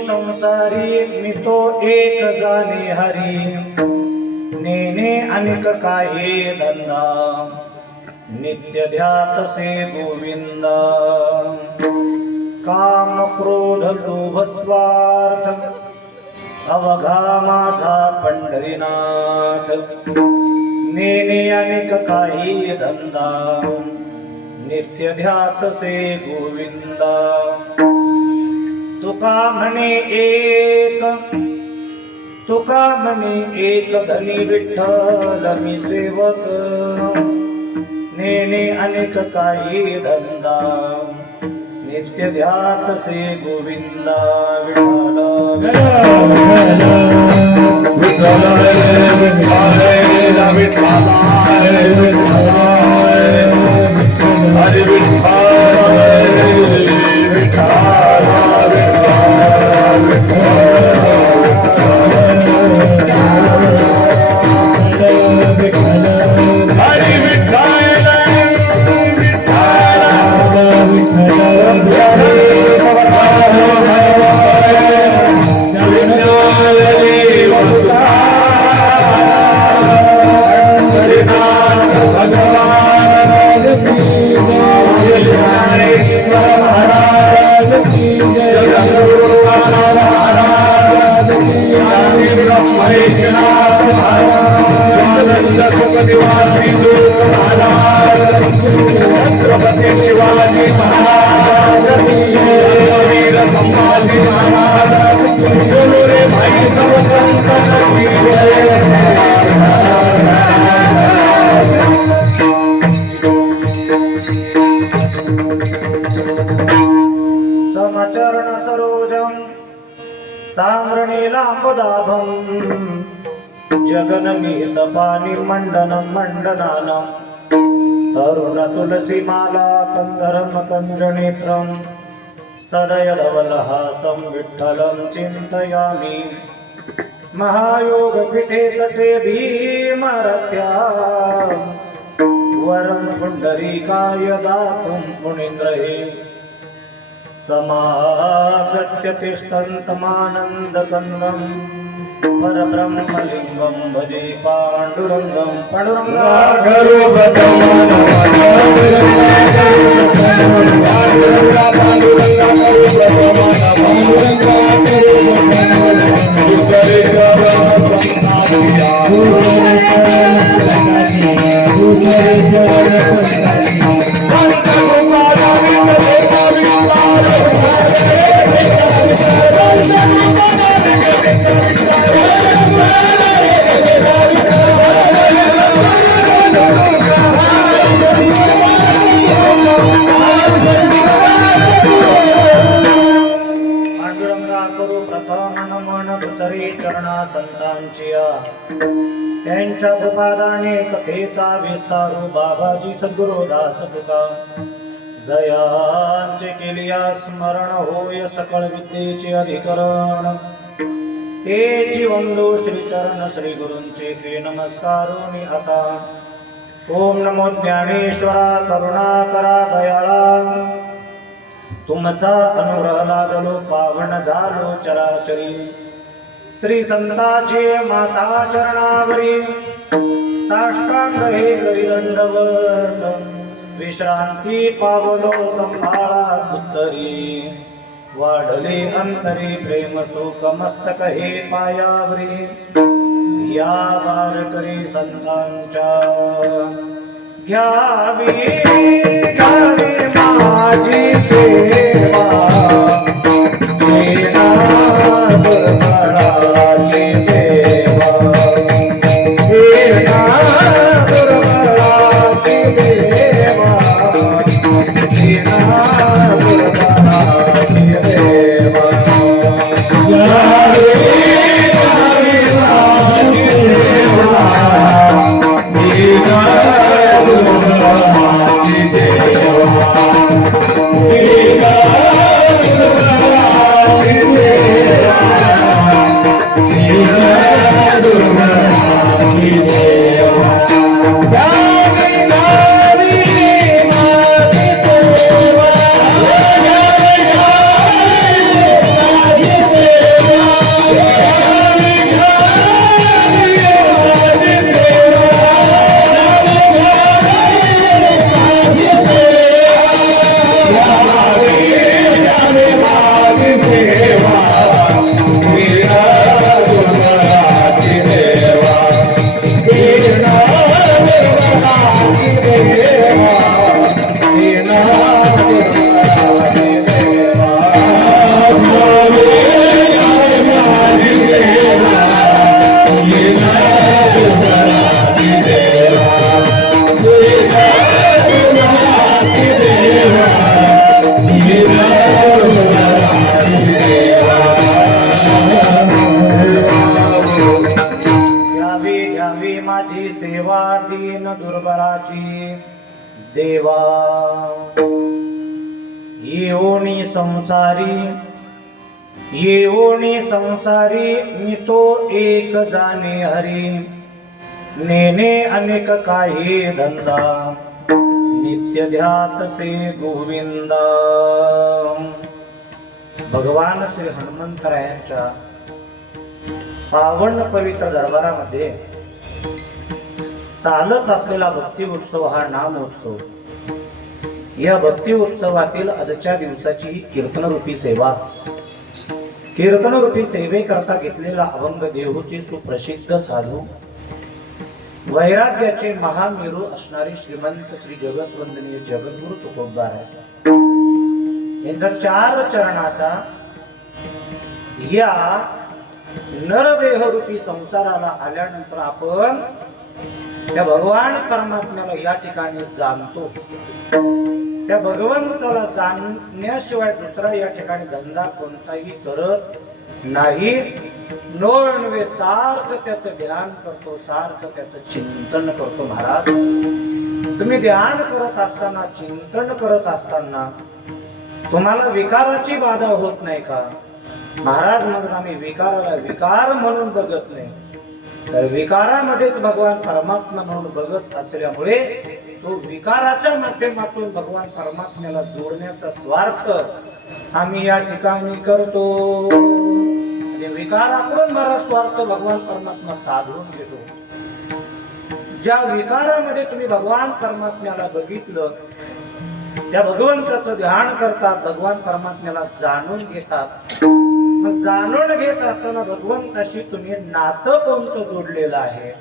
संसारी मी तो एक जाणे हरी, नेने अनेक काही धंदा नित्य ध्यात से गोविंद। काम क्रोध लोभ स्वार्थ अवघा माझा पंढरीनाथ, नेने अनेक काही धंदा नित्य ध्यात से गोविंदा। तुका म्हणे एक धनी विठ्ठल मी सेवक, नेने अनेक काही धंदा नित्य ध्यात से गोविंदा। समचरण सरोजम सांद्रणीलांबदाभं, जगन्मीत पाणी मंडनं मंडनानं, तरुण तुलसी माला कंदरम कंजनेत्रं, सदयधवलहासं विठ्ठलं चिन्तयामि। महायोगपीठे तटे भीमरथ्या, वरं पुण्डरीकाय दातुं मुनीन्द्रहे, समागत्य तिष्ठन्तमानन्दकन्दम्। परब्रह्मलिंगं भजे पांडुरंगं पांडुरंगा करू प्रथम नमन दुसरी चरणा संतांचिया त्यांच्या कृपादाने कथेचा विस्तारू बाबाजी सद्गुरुदास तुका जयांचे केलिया स्मरण होय सकळ विद्येचे अधिकरण तेची वंदो श्रीचरण श्री गुरूंचे ते नमस्कारोनी आता ओम नमो ज्ञानेश्वरा करुणाकरा दयाळा तुमचा अनुग्रह लागलो पावन झालो चराचरी श्री संताचे माता चरणावरी साष्टांग हे करी दंडवत विश्रांती पावलो संभाळा उत्तरी वाढले अंतरी प्रेम सुख मस्तक हे पायावरी या वारकरी संतांच्या घ्यावी घ्यावी माझी सेवा देना दुर्बळाची देवा देना दुर्बळाची देवा देना दुर्बळाची देवा माझी सेवा दीन दुर्बलाची देवा येऊनी संसारी मी तो एक जाणे हरी नेने अनेक काही धंदा नित्य ध्यात से गोविंदा भगवान श्री हनुमंतरायांच्या पावन पवित्र दरबारामध्ये चालत असलेला भक्ती उत्सव हा नाम उत्सव. या भक्ती उत्सवातील आजच्या दिवसाची ही कीर्तनरूपी सेवा, कीर्तनरूपी सेवेकरता घेतलेला अभंग देहूचे सुप्रसिद्ध साधू वैराग्याचे महामेरू असणारे श्रीमंत श्री जगतवंदनीय जगद्गुरु तुकोबदार आहे. यांचा 4 चरणाचा या नरदेहरूपी संसाराला आल्यानंतर आपण त्या भगवान परमात्म्याला या ठिकाणी जाणतो. त्या भगवंताला जाणण्याशिवाय दुसरा या ठिकाणी धंदा कोणताही करत नाही. नोंदवे सारखं त्याचं ध्यान करतो, सारखं त्याचं चिंतन करतो. महाराज, तुम्ही ध्यान करत असताना, चिंतन करत असताना तुम्हाला विकाराची बाधा होत नाही का? महाराज म्हणून आम्ही विकाराला विकार म्हणून बघत नाही, तर विकारामध्येच भगवान परमात्मा म्हणून बघत असल्यामुळे तो विकाराच्या माध्यमातून भगवान परमात्म्याला जोडण्याचा स्वार्थ आम्ही या ठिकाणी करतो. म्हणजे विकाराकडून बराच स्वार्थ भगवान परमात्मा साधून घेतो. ज्या विकारामध्ये तुम्ही भगवान परमात्म्याला बघितलं, त्या भगवंताचं ध्यान करतात, भगवान परमात्म्याला जाणून घेतात. मग जाणून घेत असताना भगवंताशी तुम्ही नातं कोणतं जोडलेलं आहे,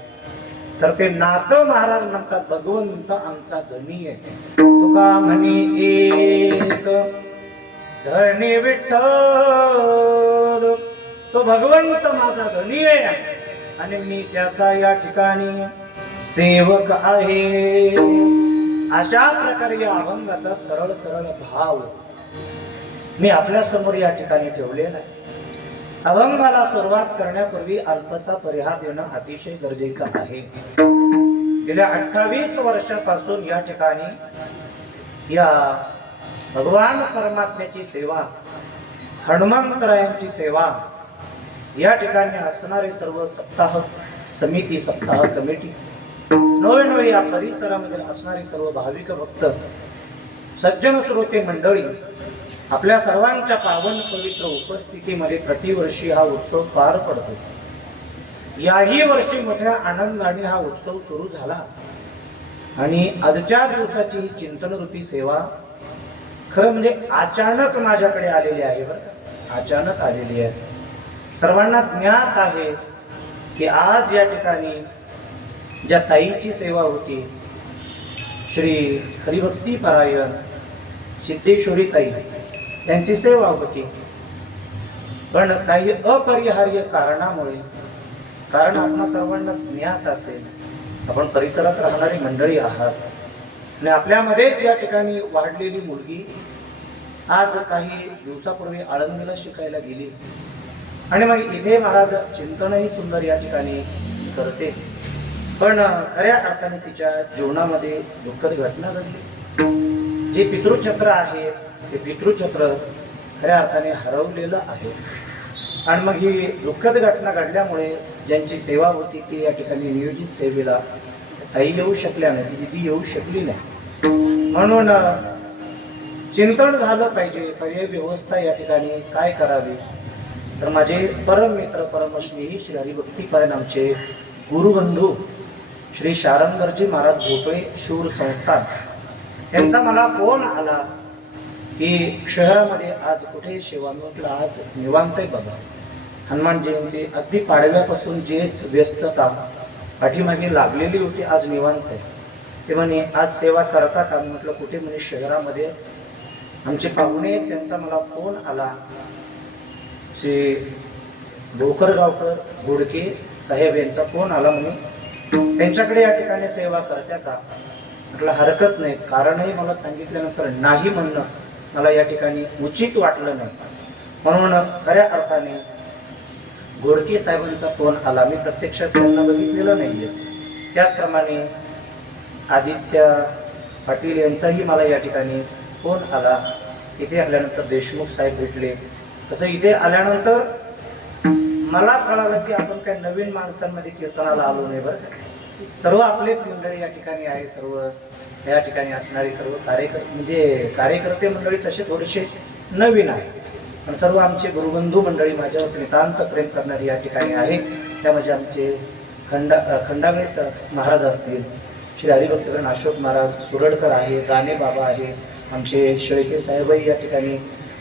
तर ते नातं महाराज म्हणतात भगवंत आमचा धनी आहे. तुका म्हणी एक धनी विठ्ठल, तो भगवंत माझा धनी आहे आणि मी त्याचा या ठिकाणी सेवक आहे. अशा प्रकारे या अभंगाचा सरळ सरळ भाव मी आपल्या समोर या ठिकाणी ठेवलेला आहे. अभंगाला सुरुवात करण्यापूर्वी अल्पसा परिहार देणं अतिशय गरजेचं आहे. गेल्या 28 वर्षापासून या ठिकाणी या भगवान परमात्म्याची सेवा, हनुमंतरायांची सेवा, या ठिकाणी असणारे सर्व सप्ताह समिती, सप्ताह कमिटी, नवे या परिसरामध्ये असणारे सर्व भाविक भक्त, सज्जन श्रोते मंडळी, आपल्या सर्वांच्या पावन पवित्र उपस्थितीमध्ये प्रतिवर्षी हा उत्सव पार पडतो. याही वर्षी मोठ्या आनंदाने हा उत्सव सुरू झाला आणि आजच्या दिवसाची ही चिंतनरूपी सेवा खरं म्हणजे अचानक माझ्याकडे आलेली आहे. बरं, अचानक आलेली आहे. सर्वांना ज्ञात आहे की आज या ठिकाणी ज्या ताईची सेवा होती, श्री हरिभक्ती परायण सिद्धेश्वरी ताई त्यांची सेवा होती, पण काही अपरिहार्य कारणामुळे, कारण आपणा सर्वांना ज्ञात असेल, आपण परिसरात राहणारी मंडळी आहात आणि आपल्यामध्येच या ठिकाणी वाढलेली मुलगी आज काही दिवसापूर्वी आळंदीला शिकायला गेली आणि मग इथे महाराज चिंतनही सुंदर या ठिकाणी करते. पण खऱ्या अर्थाने तिच्या जीवनामध्ये दुःखद घटना घडली. जे पितृचक्र आहे ते पितृचक्र खऱ्या अर्थाने हरवलेलं आहे आणि मग ही दुःखद घटना घडल्यामुळे ज्यांची सेवा होती ती या ठिकाणी नियोजित सेवेला ताई येऊ शकल्या नाही, ती दिदी येऊ शकली नाही. म्हणून चिंतन झालं पाहिजे, पर्याय व्यवस्था या ठिकाणी काय करावी. तर माझे परम मित्र, परमस्नेही श्री हरिभक्ती परायण आमचे गुरुबंधू श्री शारंगरजी महाराज भोपळे शूर संस्थान यांचा मला फोन आला की शहरामध्ये आज कुठे सेवा. म्हटलं आज निवांत आहे बघा, हनुमान जयंती अगदी पाडव्यापासून जेच व्यस्तता पाठीमागे लागलेली होती, आज निवांत आहे. ते म्हणे आज सेवा करता का? म्हटलं कुठे? म्हणे शहरामध्ये आमचे पाहुणे, त्यांचा मला फोन आला, श्री भोकरगावकर गुडके साहेब यांचा फोन आला, म्हणे त्यांच्याकडे या ठिकाणी सेवा करत्या का? म्हटलं हरकत नाही. कारणही मला सांगितल्यानंतर नाही म्हणणं मला या ठिकाणी उचित वाटलं नाही. म्हणून खऱ्या अर्थाने गोडके साहेबांचा फोन आला. मी प्रत्यक्षात त्यांना बघितलेलं नाहीये. त्याचप्रमाणे आदित्य पाटील यांचाही मला या ठिकाणी फोन आला. इथे आल्यानंतर देशमुख साहेब भेटले. तसं इथे आल्यानंतर मला कळालं की आपण काही नवीन माणसांमध्ये कीर्तनाला आलो नाही. बरं, सर्व आपलेच मंडळी या ठिकाणी आहे. सर्व या ठिकाणी असणारी सर्व कार्यकर्ते मंडळी तसे थोडेसे नवीन आहे, पण सर्व आमचे गुरुबंधू मंडळी माझ्यावर नितांत प्रेम करणारी या ठिकाणी आहे. त्यामध्ये आमचे खंडागळे महाराज असतील, श्री हरिभक्तगण अशोक महाराज सुरडकर आहे, गाणे बाबा आहे, आमचे शेळके साहेबही या ठिकाणी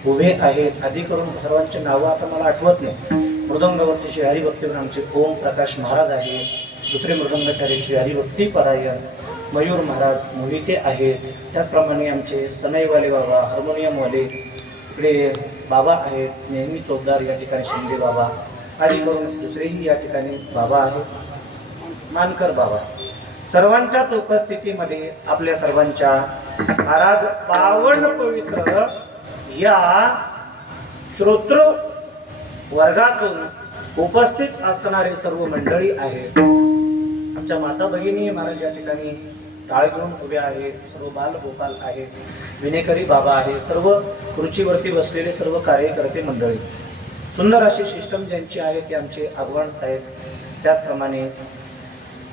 उभे आहेत. आधी करून सर्वांची नावं आता मला आठवत नाही. मृदंगवरती श्री हरिभक्तगण आमचे ओम प्रकाश महाराज आहे. दुसरे मृदंगाचार्य श्री हरिभक्ती परायण मयूर महाराज मोहिते आहेत. त्याचप्रमाणे आमचे सनईवाले बाबा, हार्मोनियमवाले इकडे बाबा आहेत, नेहमी चौकदार या ठिकाणी शिंदे बाबा, आदी करून दुसरेही या ठिकाणी बाबा आहेत, मानकर बाबा. सर्वांच्याच उपस्थितीमध्ये आपल्या सर्वांच्या महाराज पावन पवित्र या श्रोतृ वर्गातून उपस्थित असणारे सर्व मंडळी आहेत. आमच्या माता भगिनी महाराज या ठिकाणी टाळ घेऊन उभ्या आहेत. सर्व बालगोपाल आहेत, विनेकरी बाबा आहेत, सर्व खुर्चीवरती बसलेले सर्व कार्यकर्ते मंडळी. सुंदर अशी सिस्टम ज्यांची आहे ते आमचे आगवान साहेब. त्याचप्रमाणे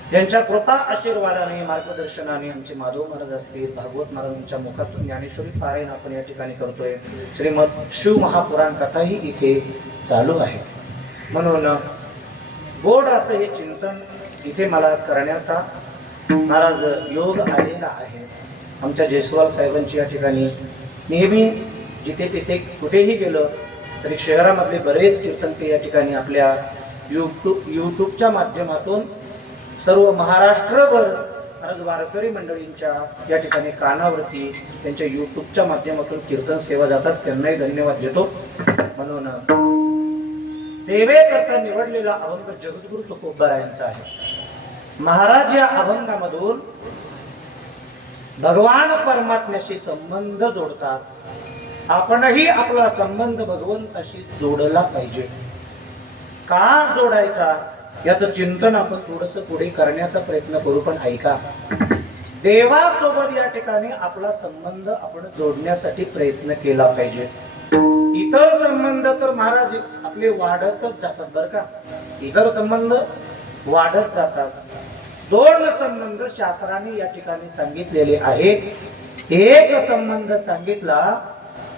ज्यांच्या कृपा आशीर्वादाने मार्गदर्शनाने आमचे माधव महाराज असतील, भागवत महाराजांच्या मुखातून ज्ञानेश्वरी पारायण आपण या ठिकाणी करतोय. श्रीमद शिव महापुराण कथाही इथे चालू आहे. म्हणून गोड असं हे चिंतन इथे मला करण्याचा महाराज योग आलेला आहे. आमच्या जयस्वाल साहेबांची या ठिकाणी नेहमी जिथे तिथे कुठेही गेलं तरी शहरामधले बरेच कीर्तनते या ठिकाणी आपल्या यूट्यूबच्या माध्यमातून सर्व महाराष्ट्रभर महाराज वारकरी मंडळींच्या या ठिकाणी कानावरती त्यांच्या यूट्यूबच्या माध्यमातून कीर्तन सेवा जातात. त्यांनाही धन्यवाद देतो. म्हणून सेवेकरता निवडलेला अभंग जगद्गुरु तुकोबारायांचा आहे. महाराज या अभंगामधून भगवान परमात्म्याशी संबंध जोडतात. आपणही आपला संबंध भगवंताशी जोडला पाहिजे. का जोडायचा याचं चिंतन आपण थोडस पुढे करण्याचा प्रयत्न करू. पण ऐका, देवासोबत या ठिकाणी आपला संबंध आपण जोडण्यासाठी प्रयत्न केला पाहिजे. इतर संबंध तर महाराज आपले वाढतच जातात बरं का. इतर संबंध वाढत जातात. दोन संबंध शास्त्राने या ठिकाणी सांगितलेले आहेत. एक संबंध सांगितला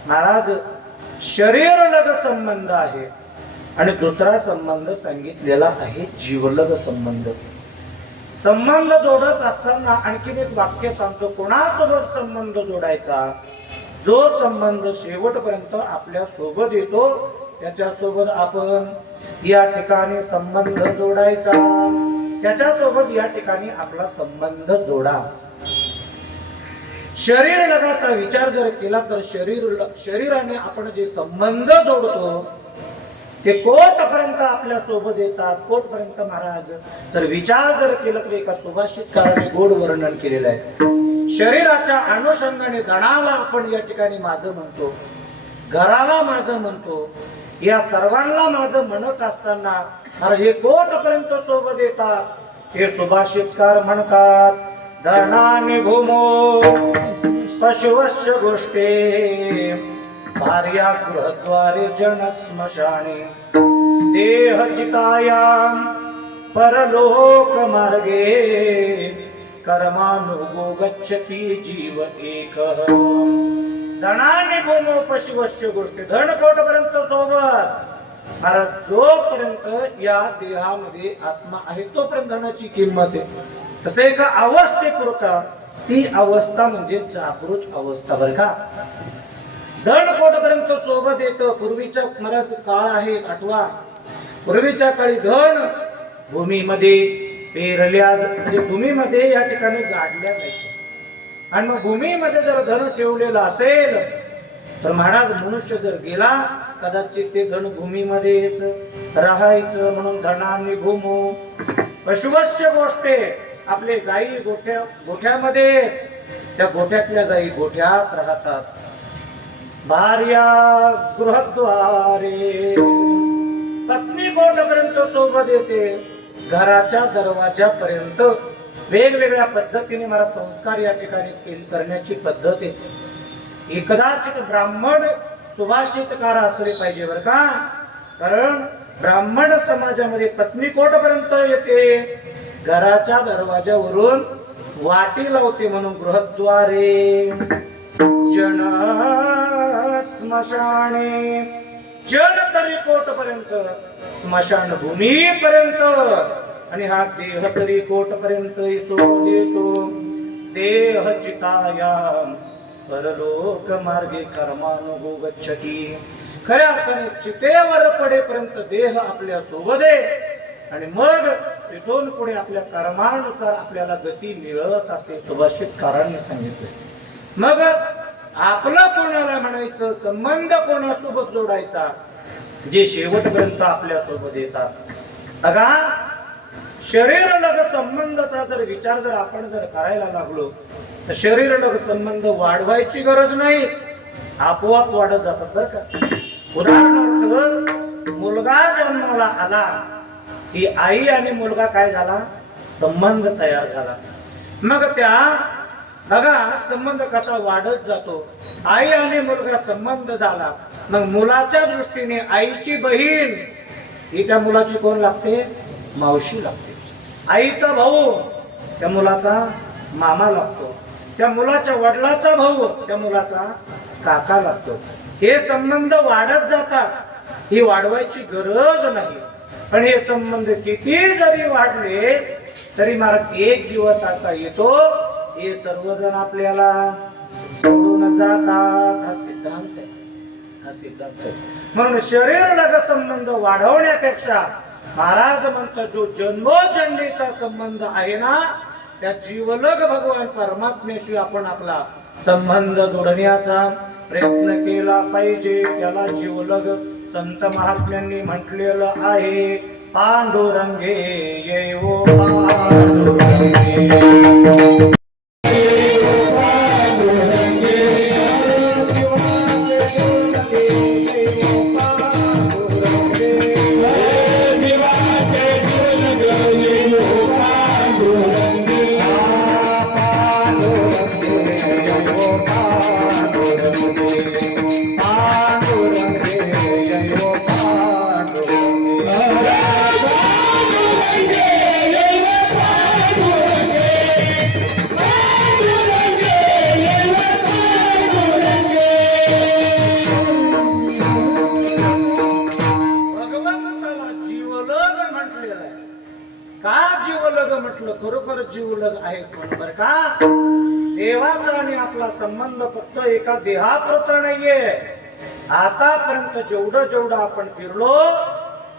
महाराज शरीरलग संबंध आहे आणि दुसरा संबंध सांगितलेला आहे जीवलग संबंध. संबंध जोडत असताना आणखीन एक वाक्य सांगतो. कोणासोबत संबंध जोडायचा? जो संबंध शेवटपर्यंत आपल्या सोबत येतो त्याच्यासोबत आपण या ठिकाणी संबंध जोडायचा. त्याच्यासोबत या ठिकाणी आपला संबंध जोडा. शरीर लगाचा विचार जर केला तर शरीराने आपण जे संबंध जोडतो ते कोटपर्यंत आपल्या सोबत येतात. कोटपर्यंत महाराज तर विचार जर केला तर एका सुभाषितकाराने गोड वर्णन केलेलं आहे. शरीराच्या अनुषंगाने धनाला आपण या ठिकाणी माझं म्हणतो, घराला माझं म्हणतो, या सर्वांना माझं म्हणत असताना महाराज हे कोटपर्यंत सोबत येतात. हे सुभाषितकार म्हणतात, धनाने भूमो पशुवश्च गोष्टे भार्या गृहद्वारे जन स्मशाने देह चितायाम परलोक मार्गे कर्मानुगो गच्छति जीव एक. धनाने भूमो पशुवश्च गोष्टी. धन कोटपर्यंत सोबत. महाराज जोपर्यंत या देहामध्ये आत्मा आहे तोपर्यंत धनाची किंमत आहे. तसे एका अवस्थेपुरता ती अवस्था म्हणजे जागृत अवस्था बरं का. धन कोटपर्यंत सोबत येतं. पूर्वीच्या महाराज काळ आहे आठवा. पूर्वीच्या काळी धन भूमीमध्ये पेरल्या म्हणजे भूमीमध्ये या ठिकाणी गाडल्या जायच्या. आणि मग भूमीमध्ये जर धन ठेवलेलं असेल तर महाराज मनुष्य जर गेला कदाचित ते धन भूमीमध्येच राहायचं. म्हणून धनाने भूमो पशुवश्च गोष्टे. आपले गायी गोठ्यामध्ये, त्या गोठ्यातल्या गायी गोठ्यात राहतात. भार्या गृहद्वारे. पत्नी कोटपर्यंत सोबत येते, घराच्या दरवाजापर्यंत. वेगवेगळ्या पद्धतीने मला संस्कार या ठिकाणी करण्याची पद्धत आहे. कदाचित ब्राह्मण सुभाषितकार असले पाहिजे बरं का. कारण ब्राह्मण समाजामध्ये पत्नी कोटपर्यंत येते, घराच्या दरवाजावरून वाटी लावते. म्हणून गृहद्वारे जन स्मशाने. जन तरी कोटपर्यंत, स्मशान भूमीपर्यंत. आणि हा देह तरी कोटपर्यंत सोड येतो. देह चितायाम परलोक मार्गे कर्मानुगो गच्छति. खऱ्या अर्थाने चितेवर पडेपर्यंत देह आपल्या सोबत आहे आणि मग तिथून पुढे आपल्या कर्मानुसार आपल्याला गती मिळत असते. सुभाषितकारांनी सांगितले. मग आपलं कोणाला म्हणायचं, संबंध कोणासोबत जोडायचा, जे शेवटपर्यंत आपल्या सोबत येतात. बघा, शरीरलग संबंधाचा जर विचार जर आपण जर करायला लागलो तर शरीरलग संबंध वाढवायची गरज नाही, आपोआप वाढत जातात बरं का. उदाहरणार्थ, मुलगा जन्माला आला की आई आणि मुलगा काय झाला, संबंध तयार झाला. मग त्या बघा संबंध कसा वाढत जातो. आई आणि मुलगा संबंध झाला, मग मुलाच्या दृष्टीने आईची बहीण ही त्या मुलाची कोण लागते, मावशी लागते. आईचा भाऊ त्या मुलाचा मामा लागतो. त्या मुलाच्या वडिलाचा भाऊ त्या मुलाचा काका लागतो. हे संबंध वाढत जातात. ही वाढवायची गरज नाही. पण हे संबंध किती जरी वाढले तरी महाराज एक दिवस असा येतो हे सर्वजण आपल्याला सोडून जातात. हा सिद्धांत आहे, हा सिद्धांत आहे. म्हणून शरीर लग संबंध वाढवण्यापेक्षा महाराज म्हणतात जो जन्मोजन्मीचा संबंध आहे ना त्या जीवलग भगवान परमात्म्याशी आपण आपला संबंध जोडण्याचा प्रयत्न केला पाहिजे. त्याला जीवलग संत महात्म्यांनी म्हटलेलं आहे पांडुरंगे येवो पांडुरंगे. का जीवलग म्हटलं? खरोखर जीवलग आहे बरं का. देवाचा आणि आपला संबंध फक्त एका देहापुरता नाहीये. आतापर्यंत जेवढं जेवढं आपण फिरलो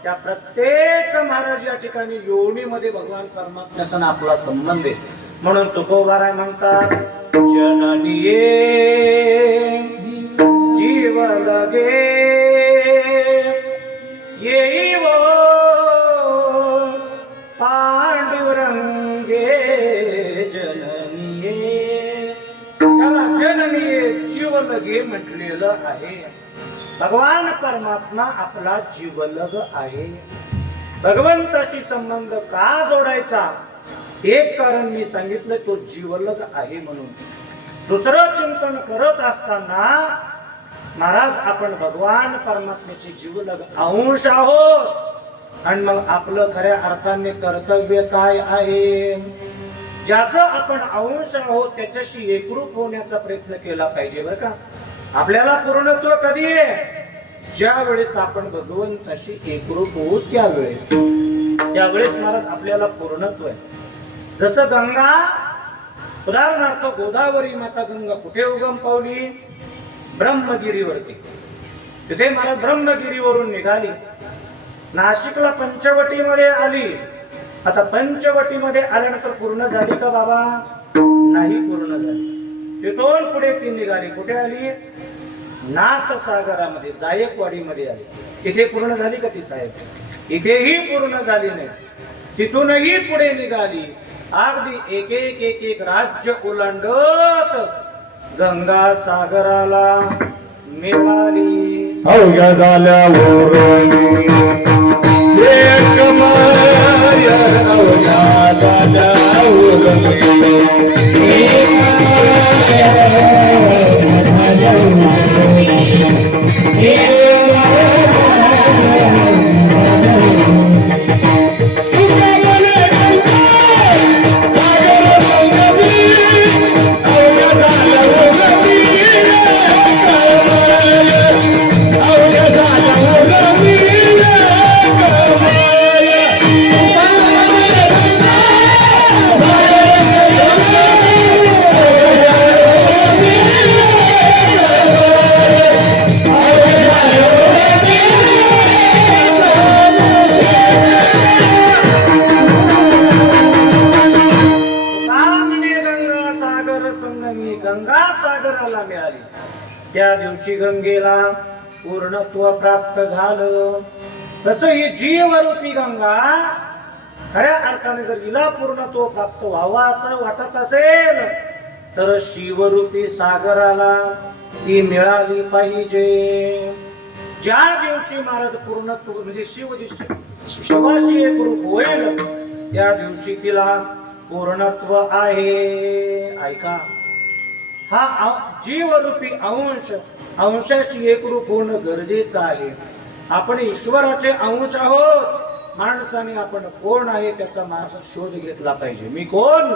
त्या प्रत्येक महाराज या ठिकाणी योनीमध्ये भगवान परमात्म्याचा आपला संबंध आहे. म्हणून तुकोबाराय म्हणतात जननीये जीव लगे येईव पांडुरंगे जननीये. त्याला जननीये जीवलगे म्हटलेलं आहे. भगवान परमात्मा आपला जीवलग आहे. भगवंताशी संबंध का जोडायचा एक कारण मी सांगितलं तो जीवलग आहे म्हणून. दुसरं चिंतन करत असताना महाराज आपण भगवान परमात्म्याचे जीवलग अंश आहोत आणि मग आपलं खऱ्या अर्थाने कर्तव्य काय आहे. ज्याचं आपण अंश आहोत त्याच्याशी एकरूप होण्याचा प्रयत्न केला पाहिजे बरं का. आपल्याला पूर्णत्व कधी आहे ज्या वेळेस आपण भगवंताशी एकरूप होऊ त्यावेळेस महाराज आपल्याला पूर्णत्व आहे. जसं गंगा उदाहरणार्थ गोदावरी माता गंगा कुठे उगम पावली ब्रह्मगिरीवरती. तिथे महाराज ब्रह्मगिरीवरून निघाली नाशिकला पंचवटीमध्ये आली. आता पंचवटीमध्ये आल्यानंतर पूर्ण झाली का बाबा? नाही पूर्ण झाली. तिथून पुढे ती निघाली कुठे आली? नाथसागरामध्ये जायकवाडीमध्ये आली. इथे पूर्ण झाली का ती साहेब? इथेही पूर्ण झाली नाही. तिथूनही पुढे निघाली अगदी एक एक एक एक राज्य ओलांडत गंगा सागराला मिळाली. अवघ्या झाल्यावर एक माय अवघ्या झाल्यावर गंगा सागराला मिळाली. त्या दिवशी गंगेला पूर्णत्व प्राप्त झालं. तसं ही जीवरूपी गंगा खऱ्या अर्थाने जर हिला पूर्णत्व प्राप्त व्हावं असं वाटत असेल तर शिवरूपी सागराला ती मिळाली पाहिजे. ज्या दिवशी महाराज पूर्णत्व म्हणजे शिवाशी एकरूप होईल त्या दिवशी तिला पूर्णत्व आहे. ऐका हा जीवरूपी अंशाशी एकरूप होणं गरजेचं आहे. आपण ईश्वराचे अंश आहोत. माणसाने आपण कोण आहे त्याचा माझा शोध घेतला पाहिजे. मी कोण?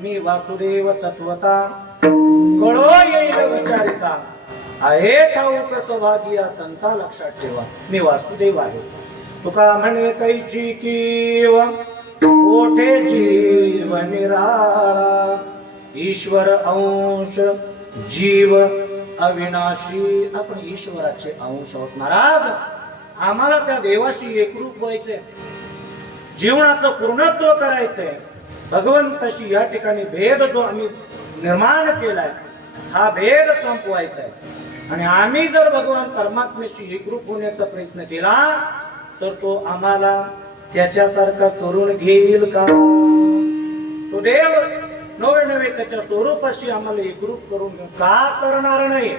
मी वासुदेव तत्वता कळो येईल विचारिता आहे ठाऊक सौभागी या संता लक्षात ठेवा. मी वासुदेव आहे. तुका म्हणे कैची कीव कोठे जीव निराळा ईश्वर अंश जीव अविनाशी. आपण ईश्वराचे अंश आहोत महाराज. आम्हाला त्या देवाशी एकरूप व्हायचंय, जीवनाचं पूर्णत्व करायचंय. भगवंताशी या ठिकाणी भेद जो आम्ही निर्माण केलाय हा भेद संपवायचा आहे. आणि आम्ही जर भगवान परमात्म्याशी एकरूप होण्याचा प्रयत्न केला तर तो आम्हाला त्याच्यासारखा करून घेईल का? तो देव नवे नवे त्याच्या स्वरूपाशी आम्हाला एकरूप करून का करणार नाही?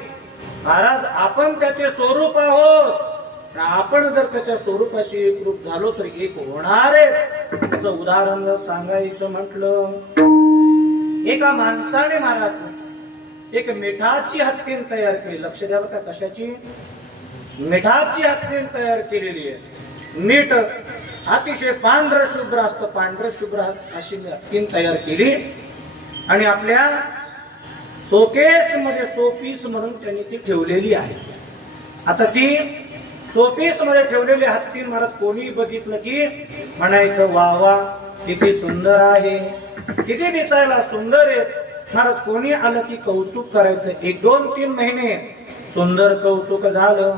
महाराज आपण त्याचे स्वरूप आहोत. आपण जर त्याच्या स्वरूपाशी एकरूप झालो तर एक होणार आहे. असं उदाहरण जर सांगायचं म्हटलं, एका माणसाने महाराज एक मिठाची हत्तीन तयार केली. लक्ष द्यावं का? कशाची? मिठाची हत्तीन तयार केलेली आहे. मीठ अतिशय पांढर शुभ्र असतं, पांढर शुभ्र अशी हत्तीन तयार केली आणि आपल्या शोकेस मध्ये शोपीस म्हणून त्यांनी ती ठेवलेली आहे. आता ती शोपीस मध्ये ठेवलेली हत्तीन महाराज कोणी बघितलं की म्हणायचं वा वा किती सुंदर आहे, किती दिसायला सुंदर आहे. महाराज कोणी आलं की कौतुक करायचं. 1-2-3 महिने सुंदर कौतुक झालं.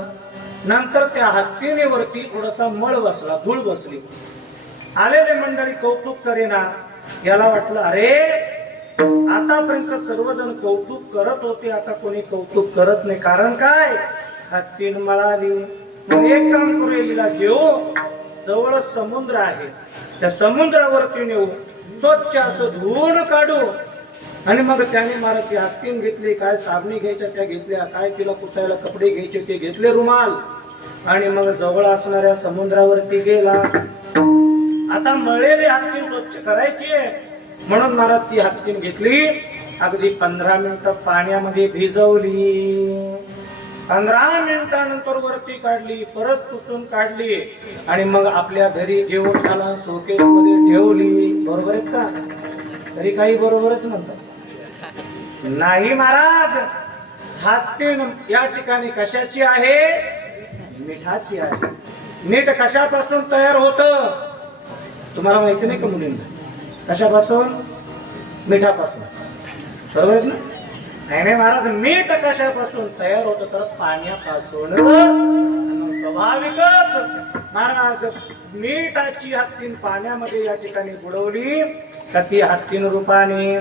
नंतर त्या हत्तीने वरती थोडासा मळ बसला, धूळ बसली. आलेले मंडळी कौतुक करेना. याला वाटलं अरे आतापर्यंत सर्वजण कौतुक करत होते, आता कोणी कौतुक करत नाही. कारण काय? हत्तीन मळाली. मग एक काम करू, हिला घेऊ, जवळच समुद्र आहे, त्या समुद्रावरती नेऊ, स्वच्छ असं धुवून काढू. आणि मग त्याने मला ती हत्तीन घेतली. काय साबणी घ्यायच्या त्या घेतल्या, काय तिला पुसायला कपडे घ्यायचे ते घेतले, रुमाल. आणि मग जवळ असणाऱ्या समुद्रावरती गेला. आता मळलेली हत्तीन स्वच्छ करायची म्हणून मला ती हत्तीन घेतली. अगदी 15 मिनिटं पाण्यामध्ये भिजवली. 15 मिनिटानंतर वरती काढली, परत पुसून काढली आणि मग आपल्या घरी घेऊन आला, शोकेस मध्ये ठेवली. बरोबर आहेत का? तरी काही बरोबरच म्हणतात. नाही महाराज, हत्तीन या ठिकाणी कशाची आहे? मिठाची आहे. मीठ कशापासून तयार होत तुम्हाला माहिती नाही का मुलींना? कशापासून? मिठापासून. बरोबर आहे ना? नाही महाराज, मीठ कशापासून तयार होतं? तर पाण्यापासून. स्वाभाविकच महाराज मीठाची हत्तीन पाण्यामध्ये या ठिकाणी बुडवली का ती हत्तीन रूपाने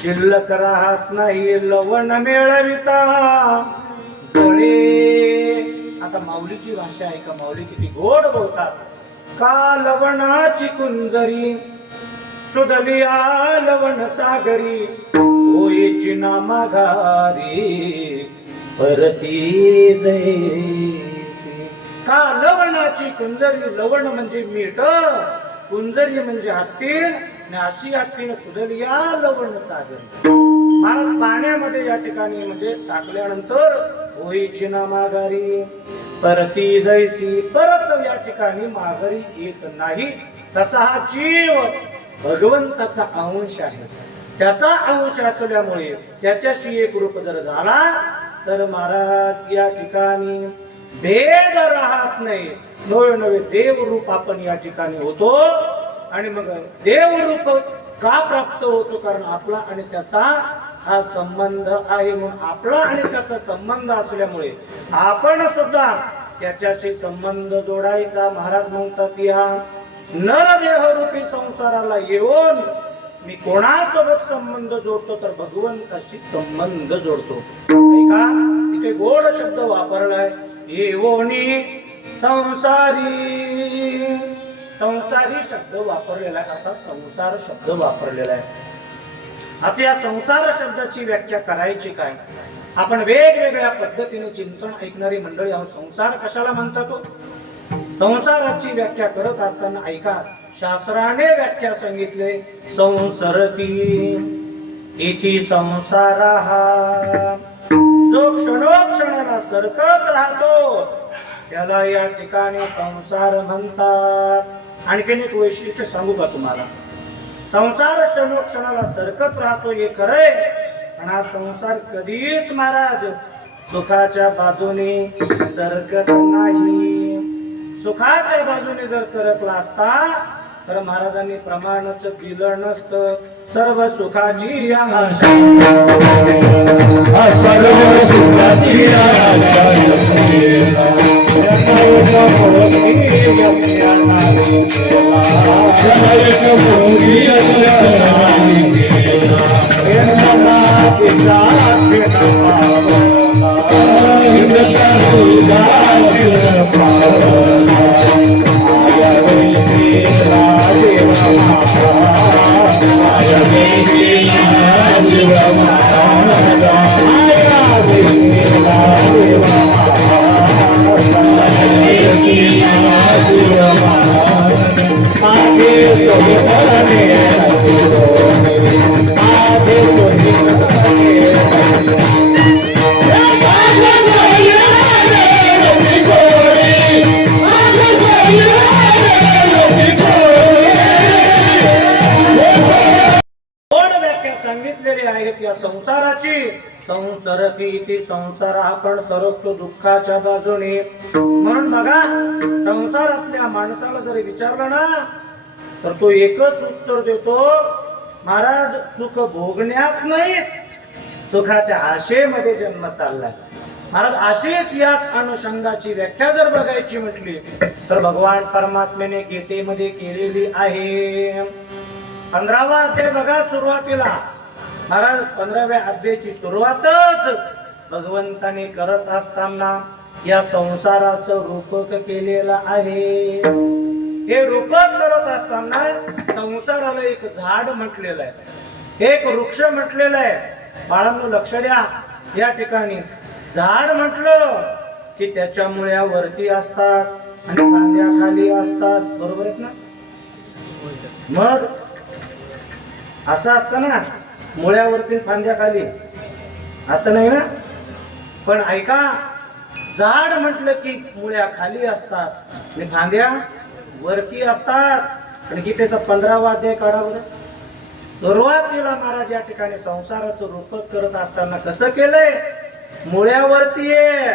शिल्लक राहत नाही, लवण मिळविता जळे. आता माऊलीची भाषा आहे का? माऊली किती गोड बोलतात. का लवणाची कुंजरी सुदलिया लवण सागरी होईची ना माघारी परती जैसी. का लवणाची कुंजरी, लवण म्हणजे मीठ, कुंजरी म्हणजे हत्तीन, आणि अशी हत्तीन सुदलिया लवण सागरी. महाराज पाण्यामध्ये या ठिकाणी म्हणजे टाकल्यानंतर होईची ना माघारी परती जैसी, परत या ठिकाणी माघारी येत नाही. तसा हा जीव भगवंताचा अंश आहे. त्याचा अंश असल्यामुळे त्याच्याशी एक रूप जर झाला तर महाराज या ठिकाणी भेद राहत नाही. नवे नवे देव रूप आपण या ठिकाणी होतो. आणि मग देव रूप का प्राप्त होतो? कारण आपला आणि त्याचा हा संबंध आहे. म्हणून आपला आणि त्याचा संबंध असल्यामुळे आपण सुद्धा त्याच्याशी संबंध जोडायचा. महाराज म्हणतात या नरदेहरूपी संसाराला येऊन मी कोणासोबत संबंध जोडतो? तर भगवंताशी संबंध जोडतो. ऐका, इथे गोड शब्द वापरलाय. येवोनी संसारी, संसारी शब्द वापरलेला आहे. अर्थात संसार शब्द वापरलेला आहे. आता या संसार शब्दाची व्याख्या करायची काय? आपण वेगवेगळ्या पद्धतीने चिंतन ऐकणारी मंडळी आहोत. संसार कशाला म्हणतात? संसाराची व्याख्या करत असताना ऐका, शास्त्राने व्याख्या सांगितले. संसरती इति संसारः, जो क्षणोक्षणाला सरकत राहतो त्याला या ठिकाणी संसार म्हणतात. आणखीन एक वैशिष्ट्य सांगू का तुम्हाला? संसार क्षणोक्षणाला सरकत राहतो हे खरंय, पण हा संसार कधीच महाराज सुखाच्या बाजूने सरकत नाही. सुखाच्या बाजूने जर सरकला असता तर महाराजांनी प्रमाणच दिलं नसतं. सर्व सुखाची आशा सर्व सुखाची आशा सांगितलेली आहेत या संसाराची. संसरती इति संसार, आपण सरकतो दुःखाच्या बाजूने. म्हणून बघा, संसारातल्या माणसाला जरी विचारलं ना तर तो एकच उत्तर देतो, महाराज सुख भोगण्यात नाही, सुखाच्या आशेमध्ये जन्म चाललाय. महाराज आशेच याच अनुषंगाची व्याख्या जर बघायची म्हटली तर भगवान परमात्म्याने गीतेमध्ये केलेली आहे. 15वा अध्याय बघा, सुरुवातीला महाराज 15व्या अध्यायाची सुरुवातच भगवंताने करत असताना या संसाराचं रूपक केलेलं आहे. हे रूपक करत असताना संसाराला एक झाड म्हटलेलं आहे, एक वृक्ष म्हटलेलं आहे. बाळांनो लक्ष द्या, या ठिकाणी झाड म्हटलं की त्याच्या मुळ्या वरती असतात आणि फांद्या खाली असतात, बरोबर आहेत ना? मग असं असतं ना, मुळ्यावरती फांद्या खाली, असं नाही ना? पण ऐका, झाड म्हटलं की मुळ्या खाली असतात आणि फांद्या वरती असतात. आणि गीतेचा 15वा अध्याय काढा बरं. सुरुवातीला महाराज या ठिकाणी संसाराचं रूपक करत असताना कसं केलंय? मुळ्यावरती आहे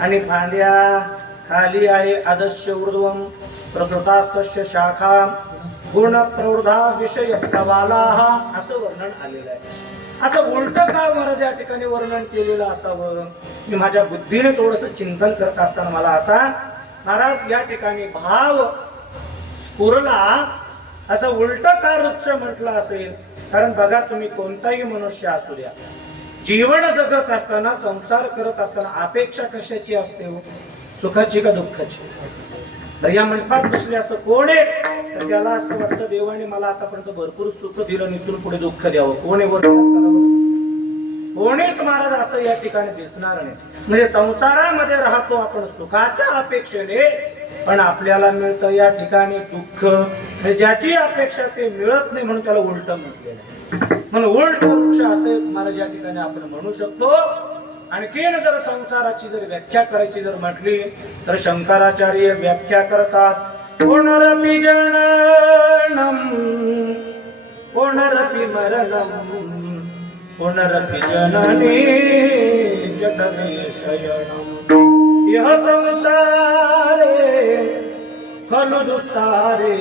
आणि फांद्या खाली आहे. अदस्य ऊर्ध्वं प्रसृतास्तस्य शाखा गुण प्रवृद्धा विषय प्रवालाः, असं वर्णन आलेलं आहे. असं उलट का महाराज या ठिकाणी वर्णन केलेलं असावं? मी माझ्या बुद्धीने थोडस चिंतन करत असताना मला असा महाराज या ठिकाणी भाव स्फुरला, असं उलट का वृक्ष म्हटलं असेल? कारण बघा, तुम्ही कोणताही मनुष्य असू द्या, जीवन जगत असताना, संसार करत असताना अपेक्षा कशाची असते हो? सुखाची का दुःखाची? तर या मंडपात बसले असं कोण आहे तर त्याला असं वाटतं देवाने मला आतापर्यंत भरपूर सुख दिलं, इथून पुढे दुःख द्यावं. कोण आहे? कोणीच महाराज असं या ठिकाणी दिसणार नाही. म्हणजे संसारामध्ये राहतो आपण सुखाच्या अपेक्षेने, पण आपल्याला मिळतं या ठिकाणी दुःख. म्हणजे ज्याची अपेक्षा ते मिळत नाही, म्हणून त्याला उलट म्हटलेलं आहे. म्हणून उलट वृक्ष असे महाराज या ठिकाणी आपण म्हणू शकतो. आणखीन जर संसाराची जर व्याख्या करायची जर म्हटली तर शंकराचार्य व्याख्या करतात, पुनरपि जननम पुनरपि मरणम पुनरपि जननी जठरे शयनम यह संसारे खलु दुस्तारे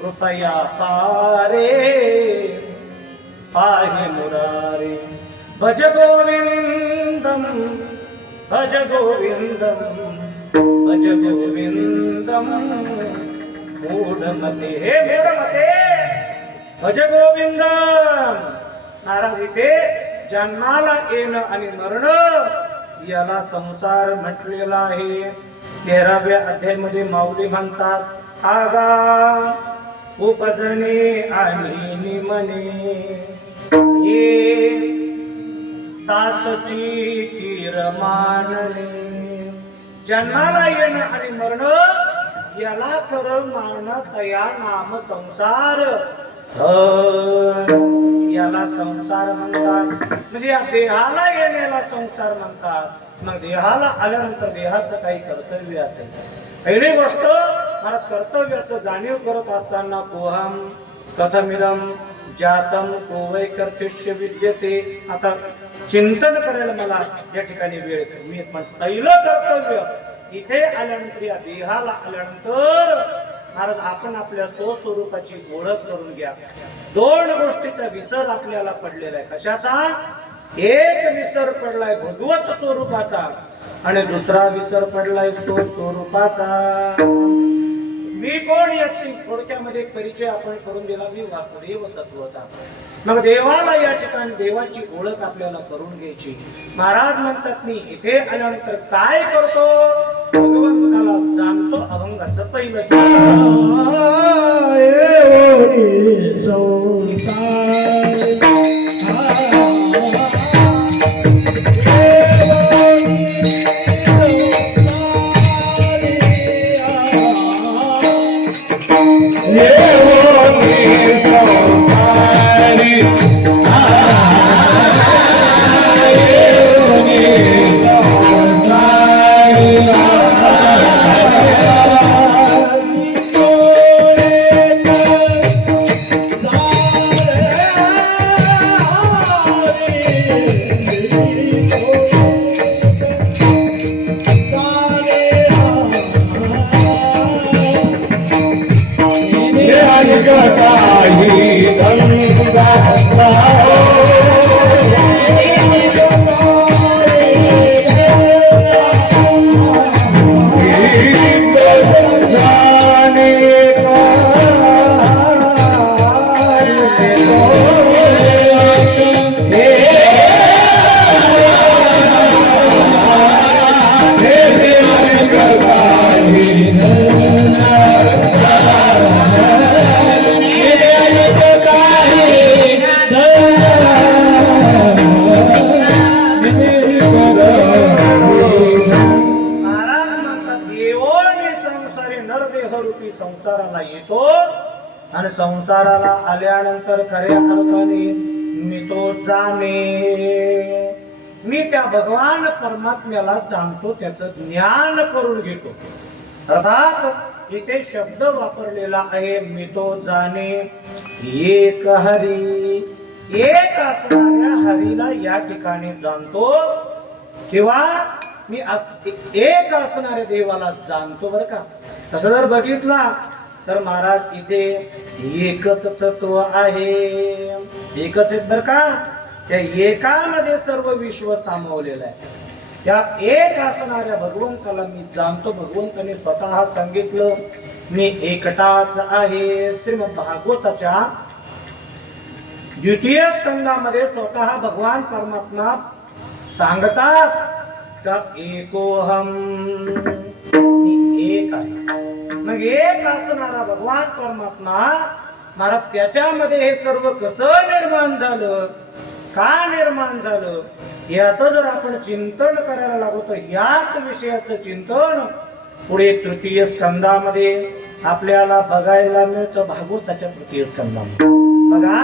कृपया पारे पाहि मुरारे भज गोविंदम भज गोविंदम भज गोविंदम मूढमते. हे मूढमते, भज गोविंदम. महाराज इथे जन्माला येणं आणि मरण याला संसार म्हटलेला आहे. 13व्या अध्यायामध्ये माऊली म्हणतात, आगा उपजने आणि निमने हे साचची तीर मानणे. जन्माला येणं आणि मरण याला खरं मानणं तया नाम संसार, याला संसार म्हणतात. म्हणजे या देहाला येण्याला संसार म्हणतात. मग देहाला आल्यानंतर देहाचं काही कर्तव्य असेल, पहिली गोष्ट मला कर्तव्याचं जाणीव करत असताना कोहम कथमिदम जातम कोवै कर्तृष्य विद्यते. आता चिंतन करायला मला या ठिकाणी वेळ, मी पहिलं कर्तव्य इथे आल्यानंतर या देहाला आल्यानंतर महाराज आपण आपल्या स्वस्वरूपाची ओळख करून घ्या. दोन गोष्टीचा विसर आपल्याला पडलेला आहे. कशाचा? एक विसर पडलाय भगवत स्वरूपाचा आणि दुसरा विसर पडलाय स्वस्वरूपाचा. मी कोण याची थोडक्यामध्ये एक परिचय आपण करून दिला. मी वासुदेव तत्वता. मग देवाला या ठिकाणी देवाची ओळख आपल्याला करून घ्यायची. महाराज म्हणतात मी इथे आल्यानंतर काय करतो? भगवंताला जाणतो. अभंगाचं पहिलं संसाराला येतो आणि संसाराला आल्यानंतर खऱ्या अर्थाने मी तो जाणे. मी त्या भगवान परमात्म्याला जाणतो, त्याचं ज्ञान करून घेतो. अर्थात इथे शब्द वापरलेला आहे मी तो जाणे. एक हरी, एक असणाऱ्या हरीला या ठिकाणी जाणतो किंवा मी एक असणाऱ्या देवाला जाणतो. बरं का, तसं जर बघितला तर महाराज इथे एकच तत्व आहे. एकच आहे बरं का. त्या एकामध्ये सर्व विश्व सामावलेलं आहे. त्या एक असणाऱ्या भगवंताला मी जाणतो. भगवंताने स्वतः सांगितलं मी एकटाच आहे. श्रीमद भागवताच्या द्वितीय स्कंदामध्ये स्वतः भगवान परमात्मा सांगतात का एकोहम, मी एक आहे. मग एक असणारा भगवान परमात्मा महाराज त्याच्यामध्ये हे सर्व कसं निर्माण झालं, का निर्माण झालं, याचं जर आपण चिंतन करायला लागलो तर याच विषयाचं चिंतन पुढे तृतीय स्कंदामध्ये आपल्याला बघायला मिळतं. भागवताच्या तृतीय स्कंदामध्ये बघा,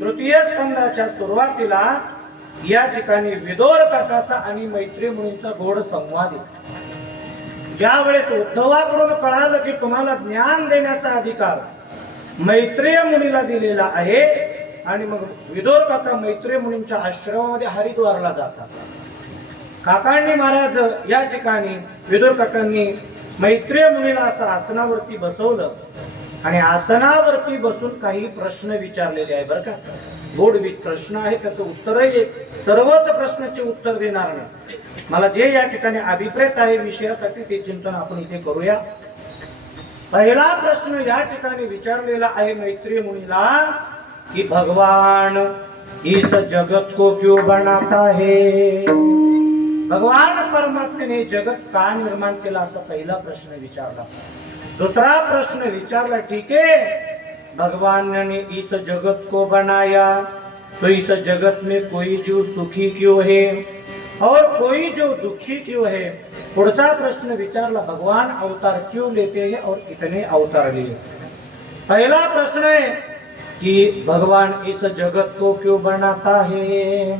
तृतीय स्कंदाच्या सुरुवातीला या ठिकाणी विदोर काकाचा आणि मैत्री मुनींचा गोड संवाद आहे. ज्या वेळेस उद्धवाकडून कळालं की तुम्हाला ज्ञान देण्याचा अधिकार मैत्रेय मुनीला दिलेला आहे आणि मग विदोर काका मैत्रेय मुनींच्या आश्रमामध्ये हरिद्वारला जातात. काकांनी महाराज या ठिकाणी विदोर काकांनी मैत्रेय मुनीला असं आसनावरती बसवलं आणि आसनावरती बसून काही प्रश्न विचारलेले आहे. बरं का, गोड प्रश्न आहे, त्याचं उत्तरही सर्वच प्रश्नाचे उत्तर देणार नाही. मला जे या ठिकाणी अभिप्रेत आहे विषयासाठी ते चिंतन आपण इथे करूया. पहिला प्रश्न या ठिकाणी विचारलेला आहे मैत्रेय मुनीला कि भगवान इस जगत को क्यों बनाता है. भगवान परमात्मा ने जगत का निर्माण केला असा पहिला प्रश्न विचारला. दूसरा प्रश्न विचारला ठीक है, भगवान ने इस जगत को बनाया तो इस जगत में कोई जो सुखी क्यों है और कोई जो दुखी क्यों है. पुढचा प्रश्न विचारला भगवान अवतार क्यों लेते हैं और कितने अवतार लिए. पहला प्रश्न है कि भगवान इस जगत को क्यों बनाता है.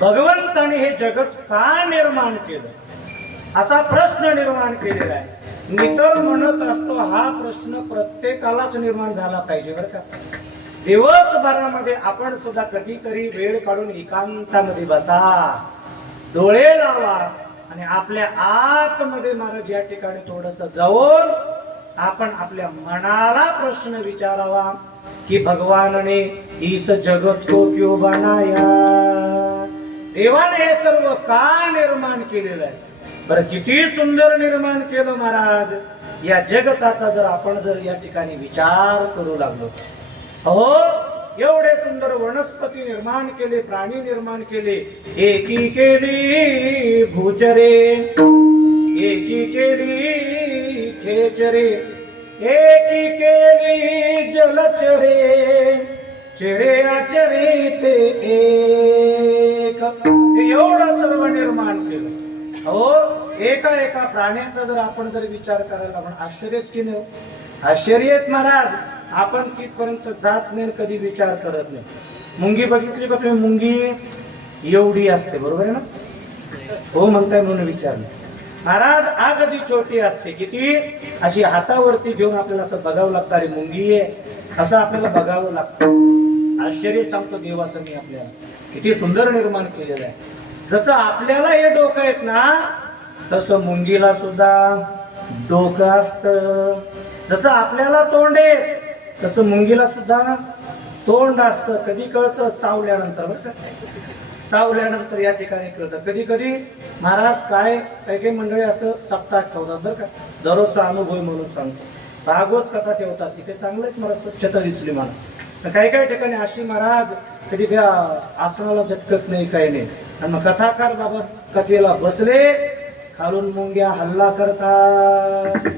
भगवंताने हे जगत का निर्माण केलं असा प्रश्न निर्माण केलेला आहे. मी तर म्हणत असतो हा प्रश्न प्रत्येकालाच निर्माण झाला पाहिजे. बरं का, दिवसभरामध्ये आपण सुद्धा कधीतरी वेळ काढून एकांतामध्ये बसा, डोळे लावा आणि आपल्या आतमध्ये महाराज या ठिकाणी थोडस जाऊन आपण आपल्या मनाला प्रश्न विचारावा की भगवानने इस जगत को क्यों बनाया, देवाने हे सर्व का निर्माण केलेलं आहे. बरं किती सुंदर निर्माण केलं महाराज. या जगताचा जर आपण या ठिकाणी विचार करू लागलो, अहो एवढे सुंदर वनस्पती निर्माण केले, प्राणी निर्माण केले, एकी केली भूचरे, एकी केली खेचरे, एकी केली जलचरे, चरे आचरे ते एक. एवढं सर्व निर्माण केलं. अहो एका एका प्राण्याचा जर आपण विचार करायला आपण आश्चर्यच की नाही. आश्चर्यच महाराज. आपण तिथपर्यंत जात नाही, कधी विचार करत नाही. मुंगी बघितली का तुम्ही? मुंगी एवढी असते, बरोबर आहे ना? हो म्हणताय म्हणून विचारलं. महाराज अगदी छोटी असते. किती? अशी हातावरती घेऊन आपल्याला असं बघावं लागतं. अरे मुंगी आहे असं आपल्याला बघावं लागतं. आश्चर्य सांगतो देवाचं मी आपल्याला, किती सुंदर निर्माण केलेलं आहे. जसं आपल्याला हे डोकं आहेत ना, तसं मुंगीला सुद्धा डोकं असतं. जसं आपल्याला तोंड आहे तसं मुंगीला सुद्धा तोंड असतं. कधी कळतं? चावल्यानंतर. बरं का, चावल्यानंतर या ठिकाणी कळतं. कधी कधी महाराज काही काही मंडळी असं सप्ताह ठेवतात बरं का, दररोजचा अनुभव म्हणून सांगतो. भागवत कथा ठेवतात, तिथे चांगलंच मला स्वच्छता दिसली मला. काही काही ठिकाणी अशी महाराज कधी त्या आसनाला झटकत नाही, काही नाही. आणि मग कथाकार बाबा कथेला बसले, खालून मुंग्या हल्ला करतात.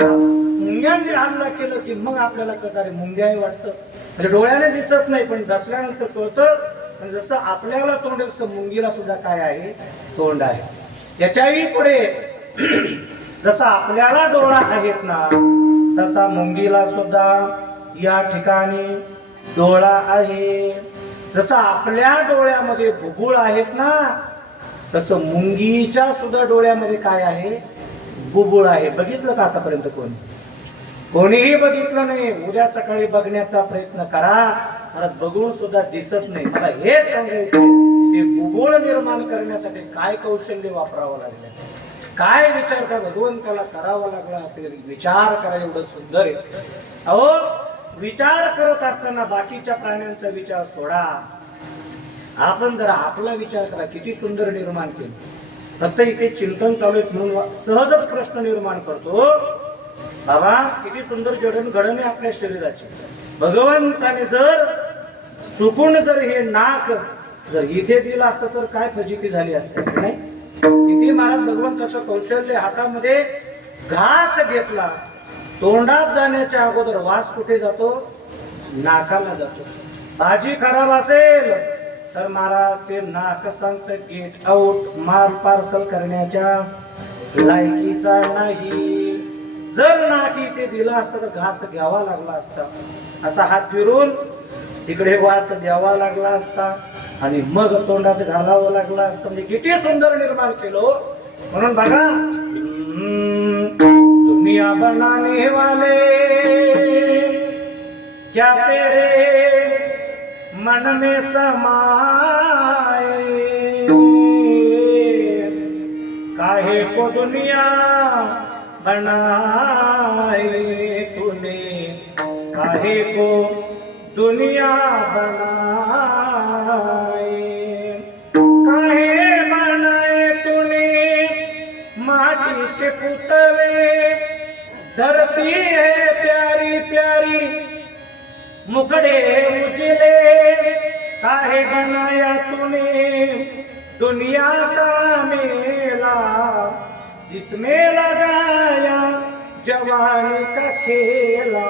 मुंग्यांनी हल्ला केलं की मग आपल्याला कळतं मुंग्याही वाटतं. म्हणजे डोळ्याने दिसत नाही पण बसल्यानंतर कळतं. पण जसं आपल्याला तोंड आहे तसं मुंगीला सुद्धा काय आहे? तोंड आहे. याच्याही पुढे जसं आपल्याला डोळा आहेत ना, तसा मुंगीला सुद्धा या ठिकाणी डोळा आहे. जसं आपल्या डोळ्यामध्ये बुबुळ आहेत ना, तसं मुंगीच्या सुद्धा डोळ्यामध्ये काय आहे? बुबुळ आहे. बघितलं का आतापर्यंत? कोणीही बघितलं नाही. उद्या सकाळी बघण्याचा प्रयत्न करा. मला बघून सुद्धा दिसत नाही. मला हे सांगायचं, ते बुबुळ निर्माण करण्यासाठी काय कौशल्य वापरावं लागलं, काय विचार त्या भगवंताला करावा लागला असेल. विचार करा, एवढं सुंदर आहे. अहो विचार करत असताना बाकीच्या प्राण्यांचा विचार सोडा. आपण जरा आपला विचार करा, किती सुंदर निर्माण केलं. फक्त इथे चिंतन चालू आहे म्हणून सहजच प्रश्न निर्माण करतो, बाबा किती सुंदर जडणघडण आहे आपल्या शरीराची. भगवंताने जर चुकून जर हे नाक जर इथे दिलं असतं तर काय फजिती झाली असते नाही? किती महाराज भगवंताचं कौशल्य. हातामध्ये घास घेतला, तोंडात जाण्याच्या अगोदर वास कुठे जातो? नाकाला जातो. भाजी खराब असेल तर महाराज ते नाक सांगतं गेट आउट, माल पार्सल करण्याच्या लायकीचा नाही. जर नाक इथे दिला असता तर घास घ्यावा लागला असता, असा हात फिरून तिकडे वास द्यावा लागला असता आणि मग तोंडात घालावं लागला असतं. म्हणजे किती सुंदर निर्माण केलं. म्हणून बघा, दुनिया बनाने वाले क्या तेरे मन में समाए, काहे को दुनिया बनाए तूने, काहे को दुनिया बनाए, काहे बनाए तूने माटी के पुतले, धरती है प्यारी प्यारी मुखड़े उजले, काहे बनाया तूने दुनिया का मेला, जिसमें लगाया जवानी का खेला,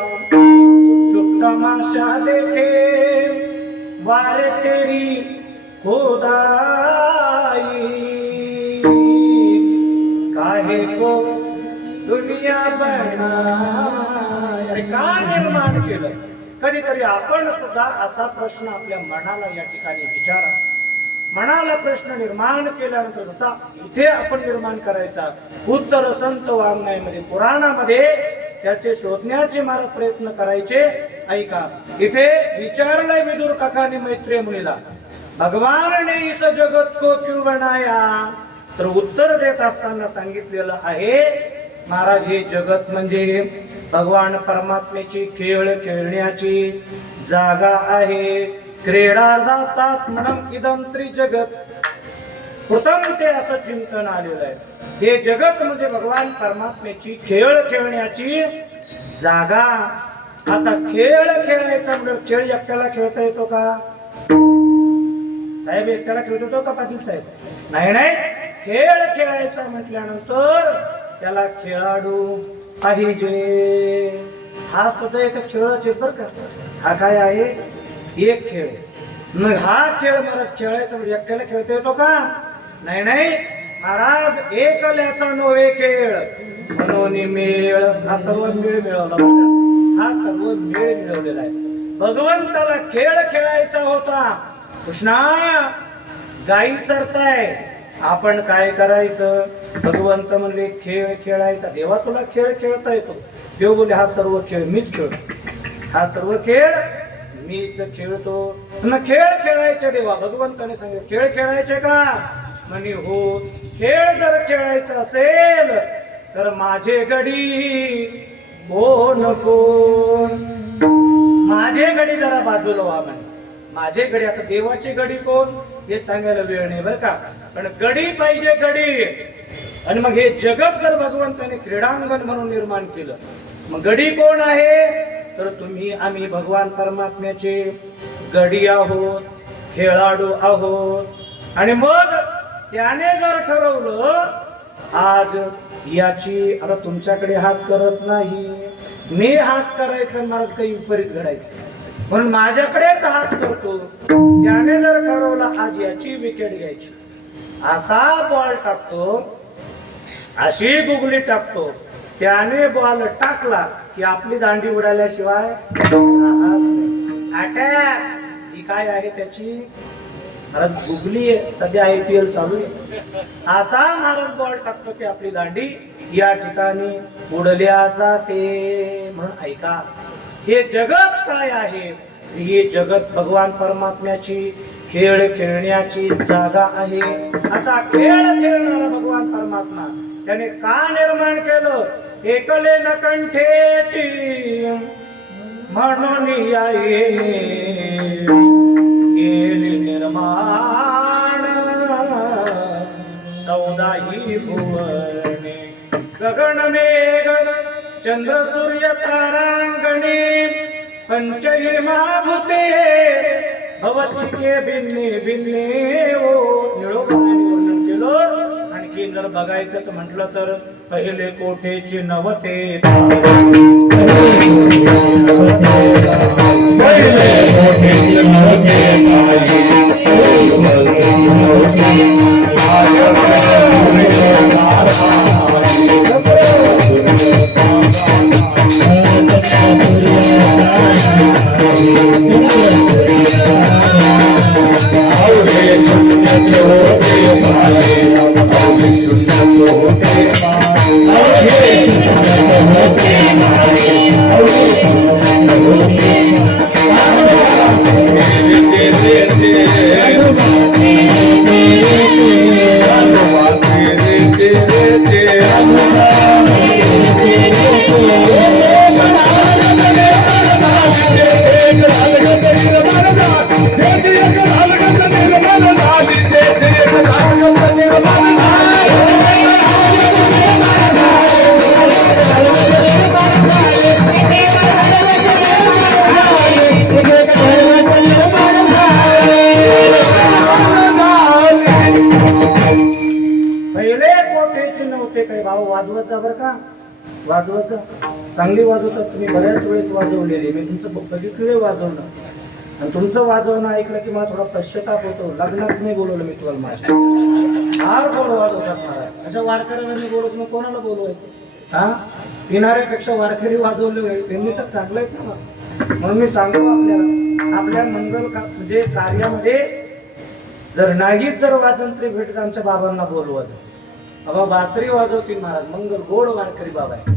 चुप तमाशा देखे वारे तेरी खुदाई, काहे को दुनिया बनाई. का निर्माण केलं? कधीतरी आपण सुद्धा असा प्रश्न आपल्या मनाला या ठिकाणी विचारा. मनाला प्रश्न निर्माण केल्यानंतर जसा इथे आपण निर्माण करायचा, उत्तर संत वाङ्मयामध्ये पुराणामध्ये त्याचे शोधण्याचे मार्ग प्रयत्न करायचे. ऐका, इथे विचारलंय विदुर काकाने मैत्रेय मुनीला, भगवान ने इस जगत को क्यों बनाया, तर उत्तर देत असताना सांगितलेलं आहे, महाराज हे जगत म्हणजे भगवान परमात्म्याची खेळ खेळण्याची जागा आहे. क्रीडार्थात म्हणून इदं त्रिजगत, प्रथम ते असं चिंतन आलेलं आहे. हे जगत म्हणजे भगवान परमात्म्याची खेळ खेळण्याची जागा. आता खेळ खेळायचा म्हणजे खेळ एकट्याला खेळता येतो का साहेब? एकट्याला खेळता येतो का पाटील साहेब? नाही नाही, खेळ खेळायचा म्हटल्यानंतर त्याला खेळाडू पाहिजे. हा सुद्धा एक खेळच आहे बरं का. हा काय आहे? एक खेळ. मग हा खेळ महाराज खेळायचा म्हणजे एकट्याला खेळता येतो का? नाही नाही महाराज, एकल्याचा नव्हे खेळ म्हणून मेळ. हा सर्व मेळ मिळवला, हा सर्व मेळ मिळवलेला आहे. भगवंताला खेळ खेळायचा होता. कृष्णा गाई चरताय, आपण काय करायचं? भगवंत म्हणले खेळ खेळायचा. देवा तुला खेळ खेळता येतो? देव बोलले हा सर्व खेळ मीच खेळतो, हा सर्व खेळ मीच खेळतो. खेळ खेळायचे देवा. भगवंताने सांगितलं खेळ खेळायचे का? म्हणे हो. खेळ जर खेळायचा असेल तर माझे गडी कोण कोण? माझे गडी जरा बाजूला व्हा म्हणे. माझे गडी, आता देवाची गडी कोण हे सांगायला वेळ नाही बरं का, पण गडी पाहिजे गडी. आणि मग हे जगत जर भगवंताने क्रीडांगण म्हणून निर्माण केलं, मग गडी कोण आहे? तर तुम्ही आम्ही भगवान परमात्म्याचे गडी आहोत, खेळाडू आहोत. आणि मग त्याने जर ठरवलं आज याची, आता तुमच्याकडे हात करत नाही, मी हात करायचं महाराज काही विपरीत घडायचं म्हणून माझ्याकडेच हात करतो. त्याने जर ठरवलं आज याची विकेट घ्यायची, असा बॉल टाकतो, अशी गुगली टाकतो, त्याने बॉल टाकला की आपली दांडी उडाल्याशिवाय अटॅक. ही काय आहे त्याची? महाराज गुगली आहे. सध्या IPL चालू आहे. असा महाराज बॉल टाकतो की आपली दांडी या ठिकाणी उडल्या जाते. म्हणून ऐका, हे जगत काय आहे? हे जगत भगवान परमात्म्याची खेळ खेळण्याची जागा आहे. असा खेळ खेळणारा भगवान परमात्मा त्याने का निर्माण केलं? एकले न कंठेची म्हणून केली निर्माण 14 भुवने. गगन मेघ चंद्र सूर्य तारांगणी पंचही महाभूते भवती के भिन्ने भिन्ने. ओ निळोबाने वर्णन केलं. आणखी जर बघायचं म्हटलं तर पहिले कोठेची नवते, वाजवत जा बरं का, वाजवत जा. चांगली वाजवतात तुम्ही, बऱ्याच वेळेस वाजवलेली. मी तुमचं बघितलं वाजवणं, आणि तुमचं वाजवणं ऐकलं की मला थोडा पश्चाताप होतो. लग्नात नाही बोलवलं मी तुम्हाला, माझ्या फार गोड वाजवतात महाराज. अशा वारकऱ्यांना मी बोलत मग कोणाला बोलवायचं? हा, पिणाऱ्यापेक्षा वारकरी वाजवले त्यांनी तर चांगलं आहेत ना. म्हणून मी सांगतो आपल्याला, आपल्या मंगल म्हणजे कार्यामध्ये जर नाहीच जर वाजंत्री भेटत आमच्या बाबांना बोलवत. बाबा बासरी वाजवतील महाराज, मंगल गोड वारकरी बाबा आहे,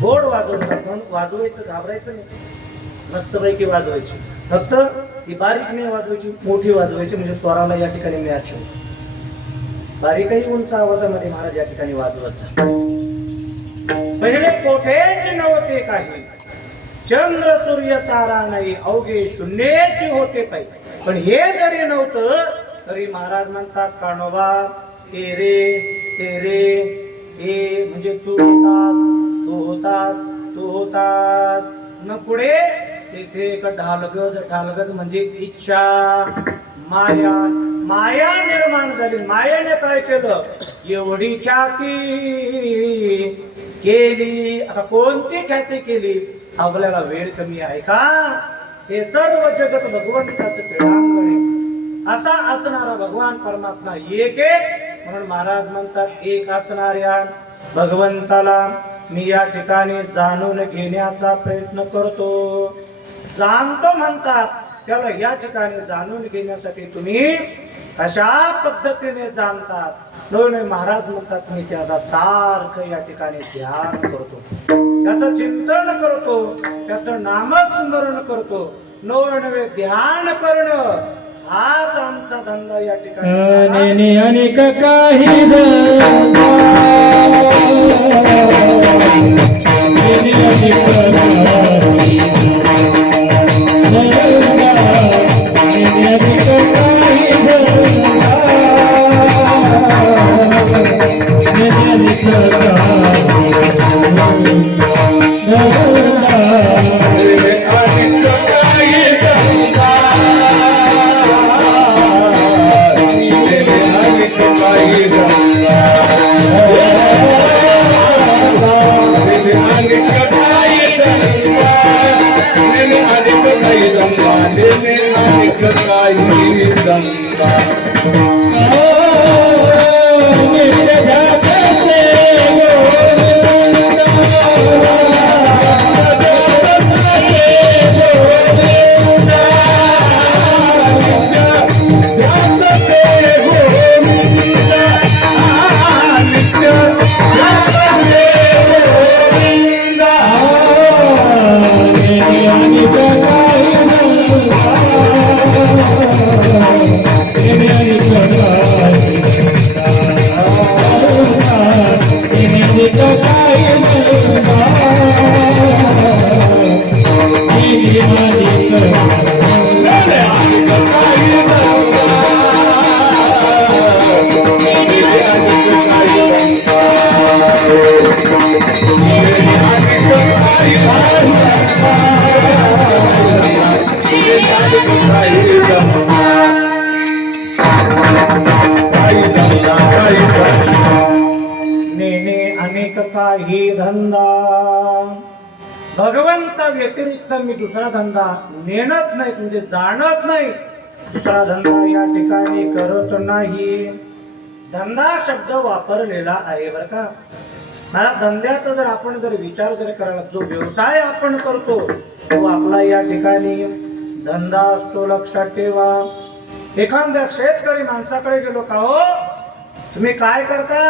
गोड वाजवतात. म्हणून वाजवायचं, घाबरायचं नाही, मस्तपैकी वाजवायची. फक्त ती बारीक नाही वाजवायची, मोठी वाजवायची, म्हणजे स्वराला या ठिकाणी मॅच होईल. बारीकही उंच आवाजामध्ये महाराज या ठिकाणी वाजवत जा. पहिले कोठेच नव्हते काही, चंद्र सूर्य तारा नाही, अवघे शून्येची होते पाहिजे. पण हे जरी नव्हतं तरी महाराज म्हणतात कान्होबा ए रे ए म्हणजे तू होतास तू होतास न पुढे तेथे एक ढालगज म्हणजे इच्छा, माया निर्माण झाली. मायाने काय केलं, एवढी ख्याती केली. आता कोणती ख्याती केली, आपल्याला वेळ कमी आहे का? हे सर्व जगत भगवंताचं क्रीडांगण आहे. असा असणारा भगवान परमात्मा एक एक, म्हणून महाराज म्हणतात एक असणाऱ्या भगवंताला मी या ठिकाणी जाणून घेण्याचा प्रयत्न करतो. जाणतो म्हणतात, त्याला या ठिकाणी जाणून घेण्यासाठी तुम्ही कशा पद्धतीने जाणतात? नोय महाराज म्हणतात मी त्याचा सारखं या ठिकाणी ध्यान करतो, त्याचं चिंतन करतो, त्याचं नामस्मरण करतो. नवे ध्यान करणं हाच आमचा धंदा या ठिकाणी. अनेक काही नेने अनेक काही धंदा, भगवंता व्यतिरिक्त मी दुसरा धंदा नेणत नाही, म्हणजे जाणत नाही, दुसरा धंदा या ठिकाणी करत नाही. धंदा शब्द वापरलेला आहे बर का. मला धंद्याचा जर आपण विचार करायला, जो व्यवसाय आपण करतो तो आपला या ठिकाणी धंदा असतो. लक्षात ठेवा. एखाद्या शेतकरी माणसाकडे गेलो का, हो तुम्ही काय करता?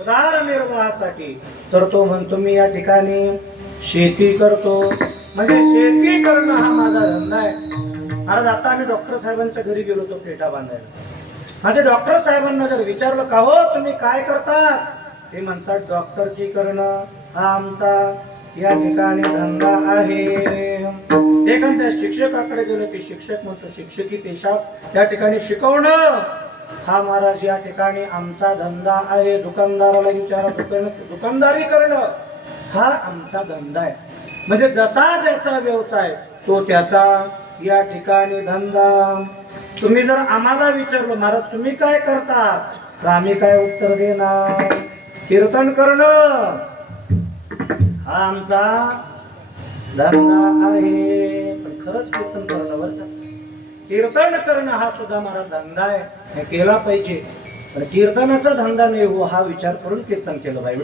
उदरनिर्वाहासाठी. तर तो म्हणतो मी या ठिकाणी शेती करतो. म्हणजे शेती करणं हा माझा धंदा आहे. महाराज आता आम्ही डॉक्टर साहेबांच्या घरी गेलो होतो पेटा बांधायला. माझे डॉक्टर साहेबांना जर विचारलं का, हो तुम्ही काय करतात? ते म्हणतात डॉक्टरची करणं हा आमचा या ठिकाणी धंदा आहे. एखाद्या शिक्षकाकडे गेलो की शिक्षक म्हणतो शिक्षकी पेशा या ठिकाणी शिकवणं हा महाराज या ठिकाणी आमचा धंदा आहे. दुकानदाराला विचारा, दुकानदारी करणं हा आमचा धंदा आहे. म्हणजे जसा ज्याचा व्यवसाय तो त्याचा या ठिकाणी धंदा. तुम्ही जर आम्हाला विचारलं महाराज तुम्ही काय करता, तर आम्ही काय उत्तर देणार? कीर्तन करणं हा आमचा धंदा आहे. पण खरंच कीर्तन करणं बरं का, कीर्तन करणं हा सुद्धा माझा धंदा आहे, हे केला पाहिजे. पण कीर्तनाचा धंदा नाही हो, हा विचार करून कीर्तन केलं पाहिजे.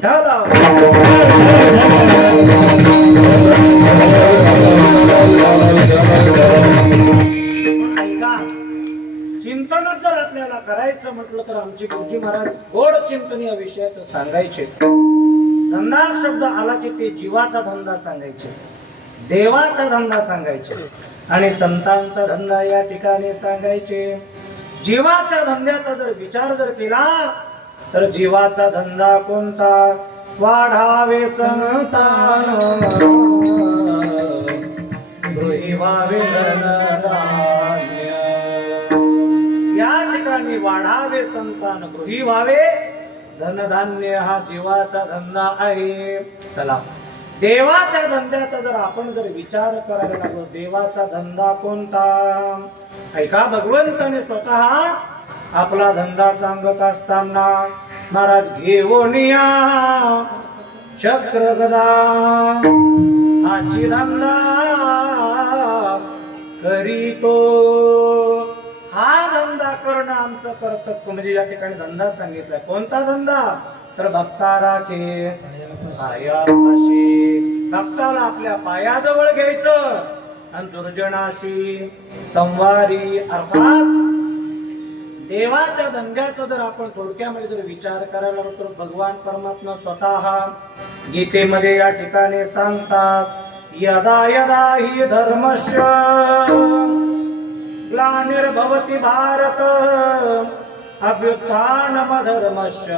ऐका, चिंतनच जर आपल्याला करायचं म्हटलं तर आमचे गुरुजी महाराज गोड चिंतन या विषयाचं सांगायचे. धंदा शब्द आला की ते जीवाचा धंदा सांगायचे, देवाचा धंदा सांगायचे आणि संतांचा धंदा या ठिकाणी सांगायचे. जीवाच्या धंद्याचा जर विचार जर केला तर जीवाचा धंदा कोणता? वाढावे संतान गृही व्हावे धनधान्य. या ठिकाणी वाढावे संतान गृही व्हावे धनधान्य हा जीवाचा धंदा आहे. चला, देवाच्या धंद्याचा जर आपण जर विचार करायला लागलो, देवाचा धंदा कोणता? ऐका, भगवंताने स्वतः आपला धंदा सांगत असताना महाराज घेऊन या चक्र गदा हाची धंदा करीतो. हा धंदा करणं आमचं कर्तव्य. म्हणजे या ठिकाणी धंदा सांगितलाय. कोणता धंदा? तर भक्ता राखे पायापाशी. भक्ताला आपल्या पायाजवळ घ्यायचं आणि दुर्जनाशी संवारी. अर्थात देवाच्या धंद्याचा जर आपण थोडक्यामध्ये जर विचार करायला लागलो तर भगवान परमात्मा स्वतः गीतेमध्ये या ठिकाणी सांगतात, यदा यदा हि धर्मस्य ग्लानिर्भवति भारत अभ्युत्थानमधर्मस्य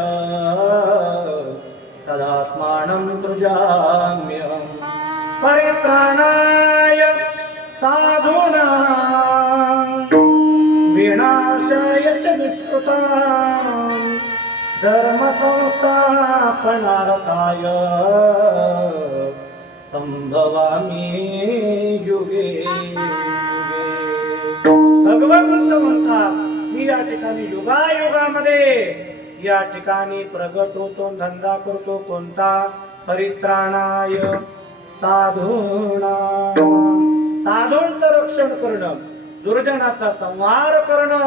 तदात्मानं सृजाम्यहं परित्राणाय साधूनां विनाशाय च दुष्कृतां धर्म संस्थापनार्थाय संभवामि युगे युगे. भगवंत म्हणतात, मी या ठिकाणी युगायुगामध्ये या ठिकाणी प्रगट होतो, धंदा करतो. कोणता? परित्राणाय साधूनां. साधूंचं रक्षण करणं, दुर्जनाचा संहार करणं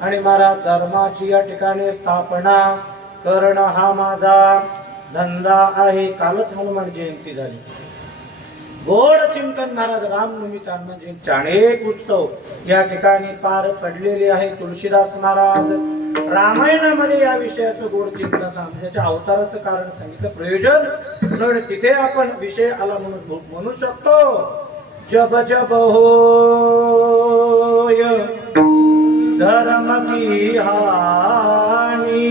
आणि महाराज धर्माची या ठिकाणी स्थापना करणं हा माझा धंदा आहे. कालच हनुमान जयंती झाली. गोड चिंतन महाराज रामनवमीचा हनुमानजींचे अनेक उत्सव या ठिकाणी पार पडलेले आहे. तुळशीदास महाराज रामायणामध्ये या विषयाचं गोड चिंतन सांगण्याच्या अवताराचं कारण सांगितलं. प्रयोजन म्हणून तिथे आपण विषय आला म्हणू शकतो. जब जब होय धर्म की हानी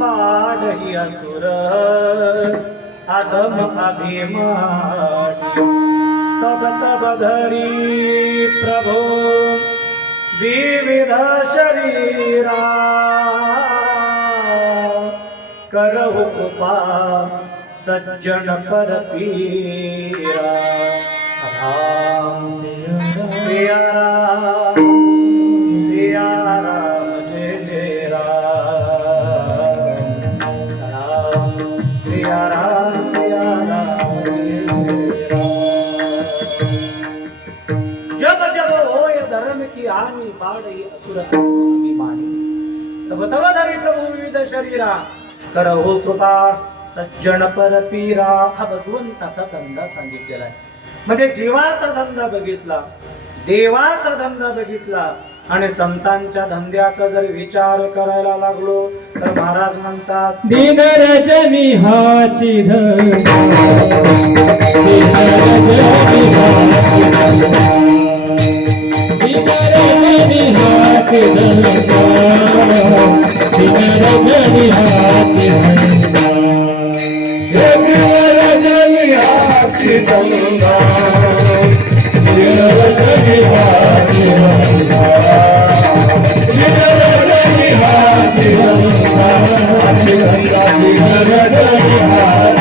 बाढही असुर अधम अभिमानी तब तब धरी प्रभो विविध शरीरा करहु कृपा सज्जन पर पीरा. राम सिया राम सिया राम जय जय राम. राम सिया राम जय जय राम. जब जब होय धर्म की हानि बाढ़ी असुर अभिमानी तब तब धरी प्रभु विविध शरीरा करहु कृपा सज्जन पर पीरा. हा भगवंताचा धंदा सांगितलेला आहे. म्हणजे जीवाचा धंदा बघितला, देवाचा धंदा बघितला आणि संतांच्या धंद्याचा जर विचार करायला लागलो तर महाराज म्हणतात, दिन रजनी हाची धंदा दिन रजनी हाची धंदा दिन रजनी हाची धंदा दिन रजनी हाची धंदा दिन रजनी हाची धंदा दिन रजनी हाची धंदा दिन रजनी हाची धंदा दिन रजनी हाची धंदा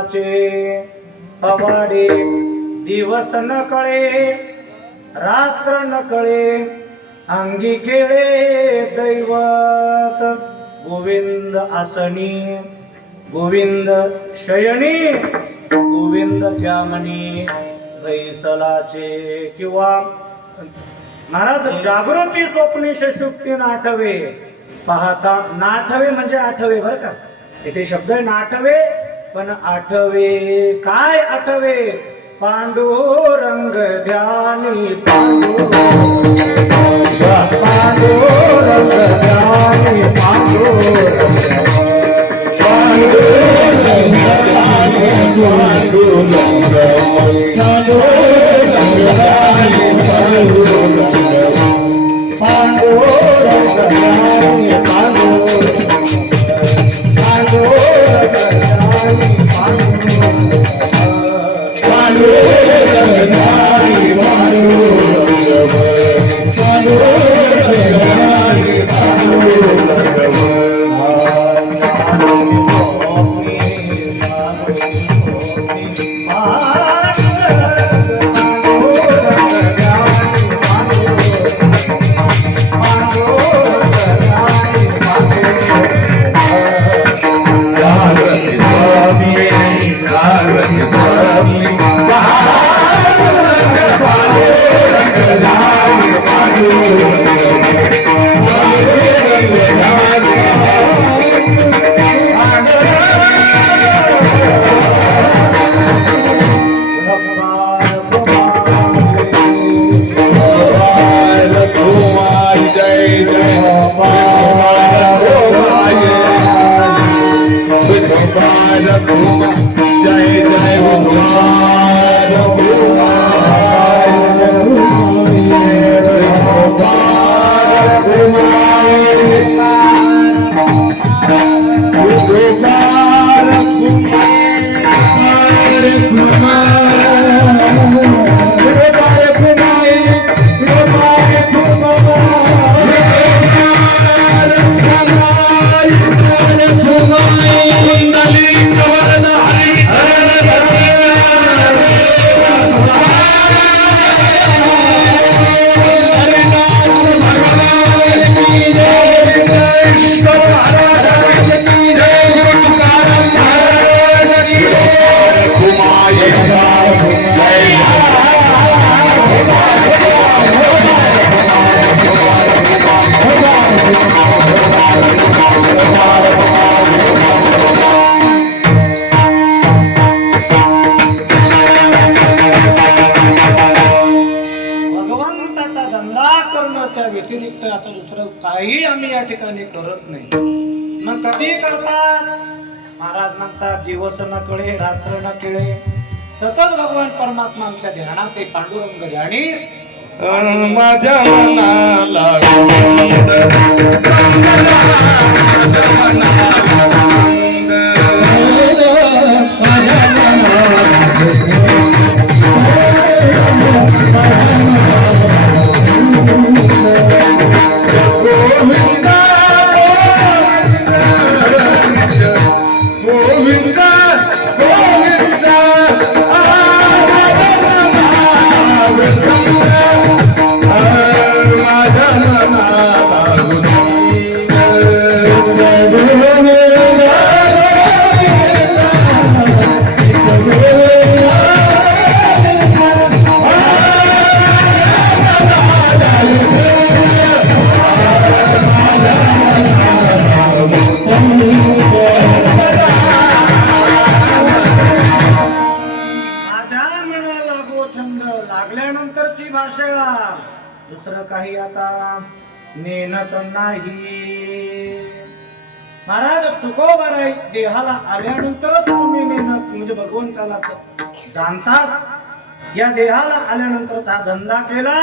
चलाचे अवाडे दिवस न कळे रात्र न कळे अंगी केळे दैवत गोविंद आसनी गोविंद शयनी गोविंद ज्यामणी बैसलाचे किंवा महाराज जागृती स्वप्नीश सुप्ती नाठवे पाहता नाठवे म्हणजे आठवे बर का इथे शब्द आहे नाठवे पण आठवे काय आठवे पांडुरंग ध्यानी पांडुरंग ध्यानी व्यतिरिक्त आता दुसरं काही आम्ही या ठिकाणी करत नाही मग कधी करतात महाराज म्हणतात दिवस न कळे रात्र न कळे सतत भगवान परमात्मा आमच्या ध्यानात आहे पांडुरंग ध्यानी माझ्या मनाला लागल्यानंतरची भाषा दुसरं काही आता नेनत नाही महाराज तुकोबाराई देहाला आल्यानंतरच तुम्ही नेनत म्हणजे भगवंताला जाणतात या देहाला आल्यानंतरच हा धंदा केला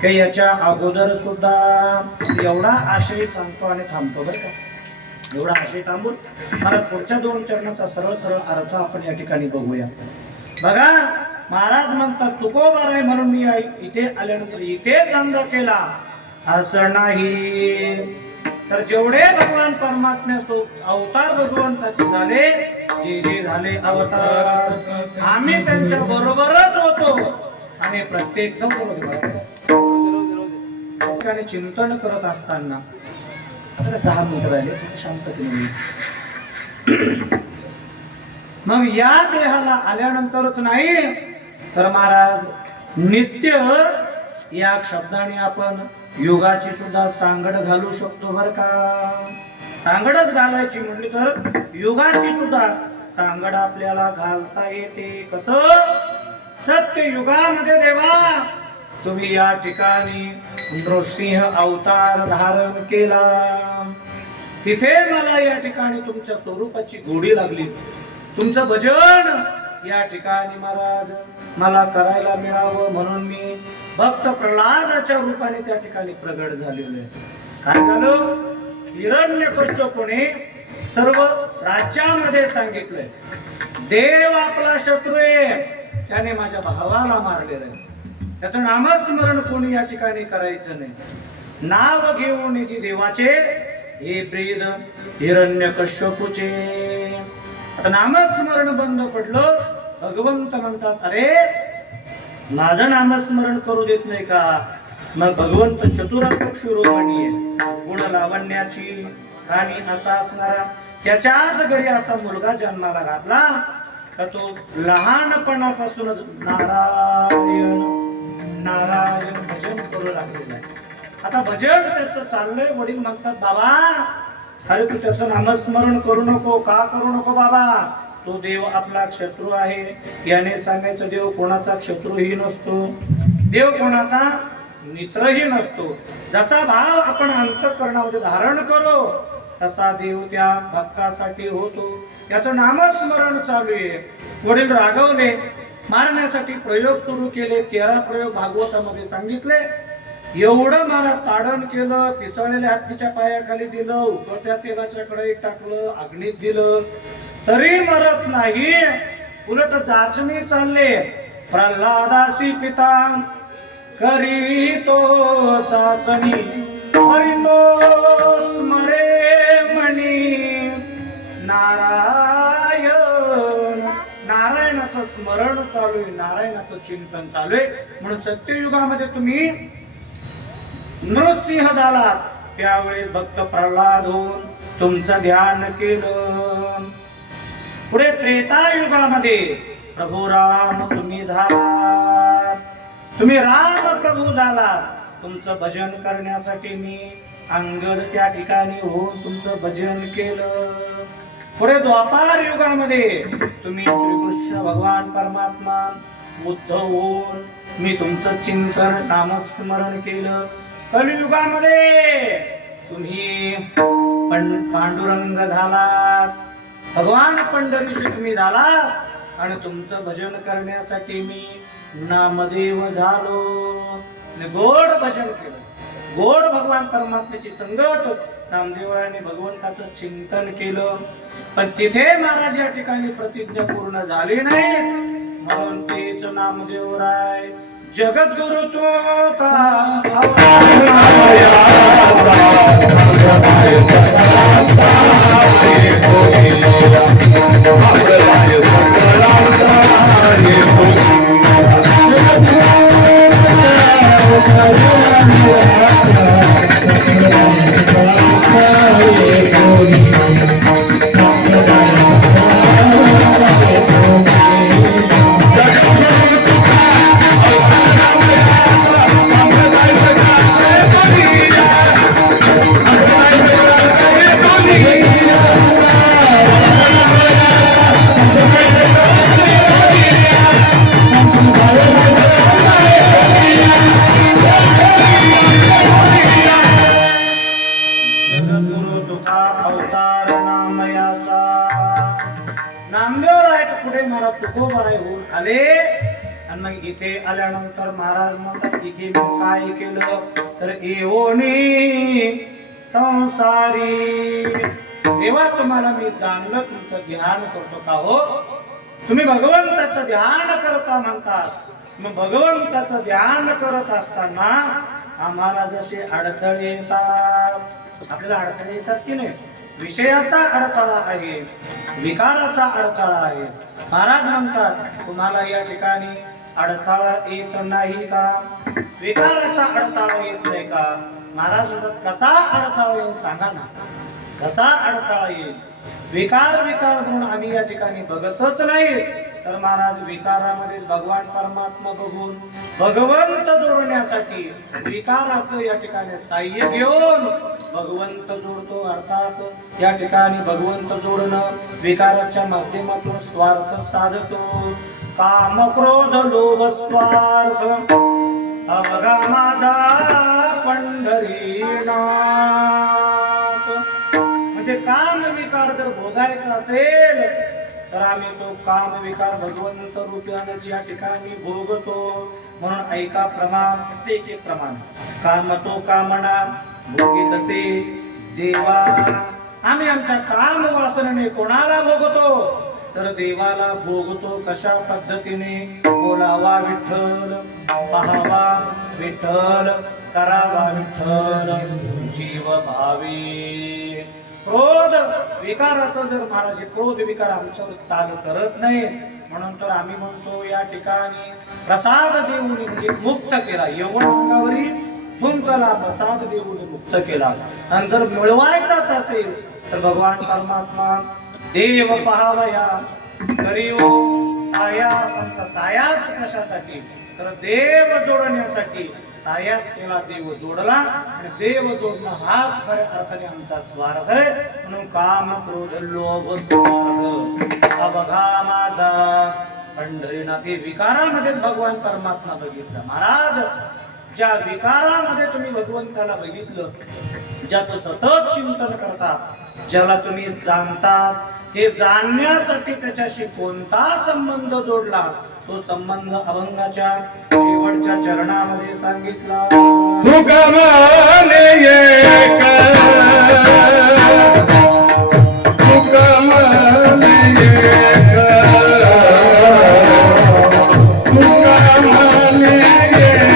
की याच्या अगोदर सुद्धा एवढा आशय सांगतो आणि थांबतो बरं का एवढा आशय थांबून मला पुढच्या 2 चरणाचा सरळ सरळ अर्थ आपण या ठिकाणी बघूया बघा महाराज म्हणतात तुकोबाराय म्हणून मी इथे आल्यानंतर इथे धंदा केला असं नाही तर जेवढे भगवान परमात्म्या अवतार भगवंताचे झाले, जे जे झाले अवतार, आम्ही त्यांच्या बरोबरच होतो आणि प्रत्येक ठिकाणी चिंतन करत असताना आता 10 मिनिटं राहिले, तुम्ही शांततेने. मग या देहाला आल्यानंतरच नाही तर महाराज नित्य या शब्दाने आपण युगाची सुद्धा सांगड घालू शकतो बर का. सांगडच घालायची म्हणली तर युगाची सुद्धा सांगड आपल्याला घालता येते. कसं? सत्य युगामध्ये देवा तुम्ही या ठिकाणी नृसिंह अवतार धारण केला, तिथे मला या ठिकाणी तुमच्या स्वरूपाची गोडी लागली. तुमचं भजन या ठिकाणी महाराज मला करायला मिळावं म्हणून मी भक्त प्रल्हादाच्या रूपाने त्या ठिकाणी प्रगट झालेलो आहे. काय झालं? हिरण्यकश्यपूने सर्व राज्यामध्ये सांगितलंय देव आपला शत्रू आहे, त्याने माझ्या भावाला मारलेलं आहे, त्याचं नामस्मरण कोणी या ठिकाणी करायचं नाही. नाव घेऊन येते देवाचे हे प्रेद हिरण्यकश्यपूचे. आता नामस्मरण बंद पडलं. भगवंत म्हणतात अरे माझं नामस्मरण करू देत नाही का? मग भगवंत चतुरात्मक शिरोमणी आहे, गुण लावण्याची राणी असा असणारा, त्याच्याच घरी असा मुलगा जन्माला घातला तर तो लहानपणापासूनच नारायण नारायण भजन करू लागलेला आहे. आता भजन त्याचं चाललंय. वडील म्हणतात बाबा अरे तू त्याचं नामस्मरण करू नको. का करू नको बाबा? तो देव आपला शत्रू आहे. याने सांगायचं देव कोणाचा शत्रूही नसतो, देव कोणाचा मित्रही नसतो. जसा भाव आपण अंतःकरणामध्ये धारण करो तसा देव त्या भक्तासाठी होतो. त्याचं नामस्मरण चालू आहे. वडील रागवले, मारण्यासाठी प्रयोग सुरू केले. 13 प्रयोग भागवतामध्ये सांगितले. एवढं मला ताडण केलं, पिसळलेल्या हत्तीच्या पायाखाली दिलं, उकळत्या तेलाच्या कढईत टाकलं, अग्नीत दिलं, तरी मरत नाही. उलट जाचणी चालले. प्रल्हादासी पिता करी तो चाचणी, हरितो स्मरे मणी नारायण. नारायणाचं स्मरण चालू आहे, नारायणाचं चिंतन चालू आहे. म्हणून सत्ययुगामध्ये तुम्ही नृसिंह झालात त्यावेळेस भक्त प्रल्हाद होऊन तुमचं ध्यान केलं. पुढे त्रेतायुगामध्ये प्रभू राम तुम्ही झालात, तुम्ही राम प्रभू झालात. तुमचं भजन करण्यासाठी मी अंगद त्या ठिकाणी होऊन तुमचं भजन केलं. पुढे द्वापार युगामध्ये तुम्ही श्रीकृष्ण भगवान परमात्मा बुद्ध होऊन मी तुमचं चिंतन नामस्मरण केलं. कलियुगामध्ये तुम्ही पांडुरंग झालात, भगवान पंढरीशी तुम्ही झालात आणि तुमचं भजन करण्यासाठी मी नामदेव झालो. गोड भजन केलं, गोड भगवान परमात्म्याची संगत, नामदेवाने भगवंताचं चिंतन केलं. पण तिथे महाराज या ठिकाणी प्रतिज्ञा पूर्ण झाली नाही. म्हणून तेच नामदेव राय जगद्गुरु तो का आले. आणि मग इथे आल्यानंतर महाराज म्हणतात इथे मी काय केलं तर एवणी संसारी देवा तुम्हाला मी जाणलं, तुमचं ध्यान करतो का हो? तुम्ही भगवंताचं ध्यान करता म्हणतात. मग भगवंताचं ध्यान करत असताना आम्हाला जसे अडथळे येतात आपल्याला अडथळे येतात की नाही? विषयाचा अडथळा आहे, विकाराचा अडथळा आहे. महाराज म्हणतात तुम्हाला या ठिकाणी अडथळा येत नाही का? विकाराचा अडथळा येत नाही का? महाराज म्हणतात कसा अडथळा येईल सांगा ना, कसा अडथळा येईल? विकार विकार म्हणून आम्ही या ठिकाणी बघतच नाही, तर महाराज विकारामध्येच भगवान परमात्मा बघून भगवंत जोडण्यासाठी विकाराचं या ठिकाणी साह्य घेऊन भगवंत जोडतो. अर्थात या ठिकाणी भगवंत जोडणं विकाराच्या माध्यमातून स्वार्थ साधतो. काम क्रोध लोभ स्वार्थ अवघा माझा पंढरीनाथ. म्हणजे काम विकार जर भोगायचा असेल तर आम्ही तो काम विकार भगवंत रूपाने या ठिकाणी भोगतो. म्हणून ऐका प्रमाण, प्रत्येक एक प्रमाण. काम तो कामना भोगित असे देवा. आम्ही आमच्या काम वासनेने कोणाला भोगतो? तर देवाला भोगतो. कशा पद्धतीने? बोलावा विठ्ठल, पाहावा विठ्ठल, करावा विठ्ठल, जीव भावी. क्रोध विकाराचं जर महाराज क्रोध विकार आमच्यावर चालू करत नाही, म्हणून तर आम्ही म्हणतो या ठिकाणी प्रसाद देऊन म्हणजे मुक्त केला. यवन अंगावरी भूमकला प्रसाद देऊन मुक्त केला. आणि जर मिळवायचाच असेल तर भगवान परमात्मा देव पहावया करियो सायास. आमचा सायास कशासाठी? तर देव जोडण्यासाठी सायास केला, देव जोडला. आणि देव जोडणं हाच खऱ्या अर्थाने आमचा स्वार्थ आहे. म्हणून काम क्रोध लोभ स्वार्थ अवघा माझा पंढरीनाथ. हे विकारामध्येच भगवान परमात्मा बघितलं. महाराज ज्या विकारामध्ये तुम्ही भगवंताला बघितलं, ज्याचं सतत चिंतन करतात, ज्याला तुम्ही जाणतात, हे जाणण्यासाठी त्याच्याशी कोणता संबंध जोडला, तो संबंध अभंगाच्या शेवटच्या चरणामध्ये सांगितला. तुगमने एक, तुगमने एक, तुगमने एक,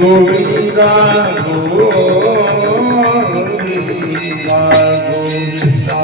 गोविंदा गोविंदा गोविंदा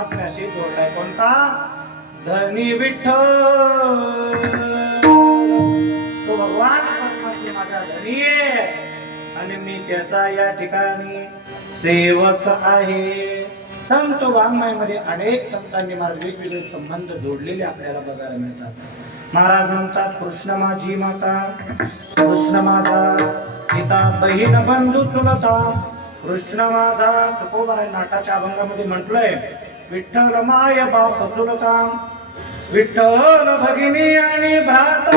परमात्म्याशी जोडलाय. कोणता? धनी विठ्ठल. तो भगवान परमात्मा माझा धनी आहे आणि मी त्याचा या ठिकाणी सेवक आहे. संत वाङ्मयामध्ये अनेक संतांनी महाराज वेगवेगळे संबंध जोडलेले आपल्याला बघायला मिळतात. महाराज म्हणतात, कृष्ण माझी माता, कृष्ण माझा पिता, बहीण बंधू चुलता, कृष्ण माझा. तुकोबाराय नाटाच्या अभंगामध्ये म्हटलंय, विठ्ठल माय बाप चुलता, विठ्ठल भगिनी आणि भ्राता,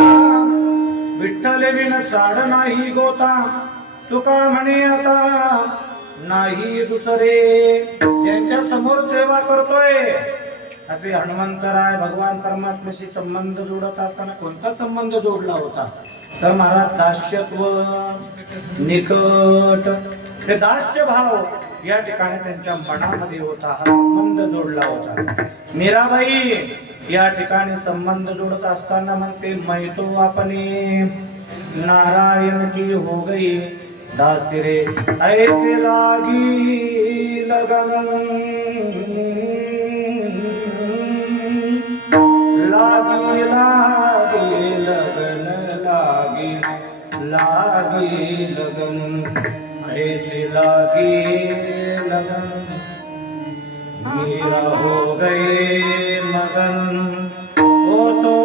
विठ्ठल विन चाड नाही गोता, तुका म्हणे आता नाही दुसरे. ज्यांच्या समोर सेवा करतोय असे हनुमंतराय भगवान परमात्म्याशी संबंध जोडत असताना कोणता संबंध जोडला होता? तर महाराज दास्यत्व, निकट, हे दास्य भाव या ठिकाणी त्यांच्या मनामध्ये होता. हा संबंध जोडला होता. मीराबाई या ठिकाणी संबंध जोडत असताना म्हणते, मैं तो अपने नारायण की हो गई दास रे, ऐसे लागी लगन, लागी लागी लगन, लागी लागी लगन, ऐसे लागी लगन, मेरा हो गए मगन, ओ तो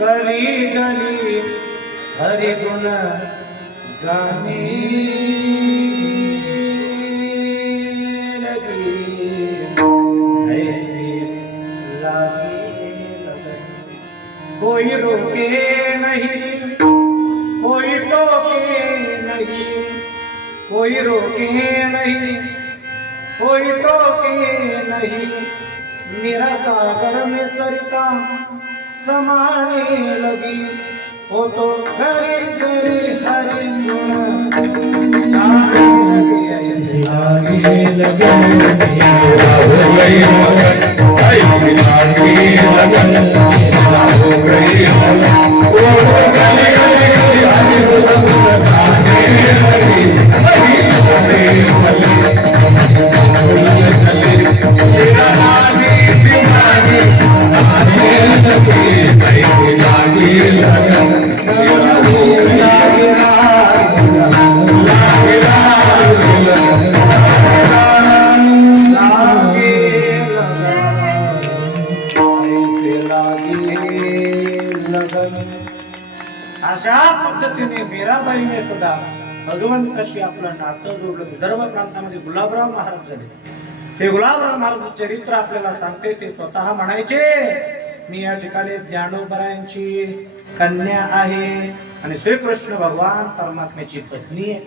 गली गली हरि गुण गाने लगी, ऐसे लागी लगन, कोई रोके नहीं, कोई टोके नहीं, कोई रोके नहीं, कोई टोके नहीं, मेरा सागर में सरिता समाने लगी, वो तो गरी गरी हरि गुण गाने लगी, ऐसे लागे लगे, हो गई लगन, ऐसी लागी लगन, हो गई लगन, वो गली गली हरि गुण गाने लगी, हरि मेरा रानी दीवानी आने लगी, ऐसी लागी लगन, मेरा हो गई अशा पद्धतीने मीराबाईने सुद्धा भगवंताशी आपलं नातं जोडलं. विदर्भ प्रांतामध्ये गुलाबराव महाराज झाले. ते गुलाबराव महाराज चरित्र आपल्याला सांगते. ते स्वतः म्हणायचे, मी या ठिकाणी ज्ञानोबरायांची कन्या आहे आणि श्रीकृष्ण भगवान परमात्म्याची पत्नी आहे.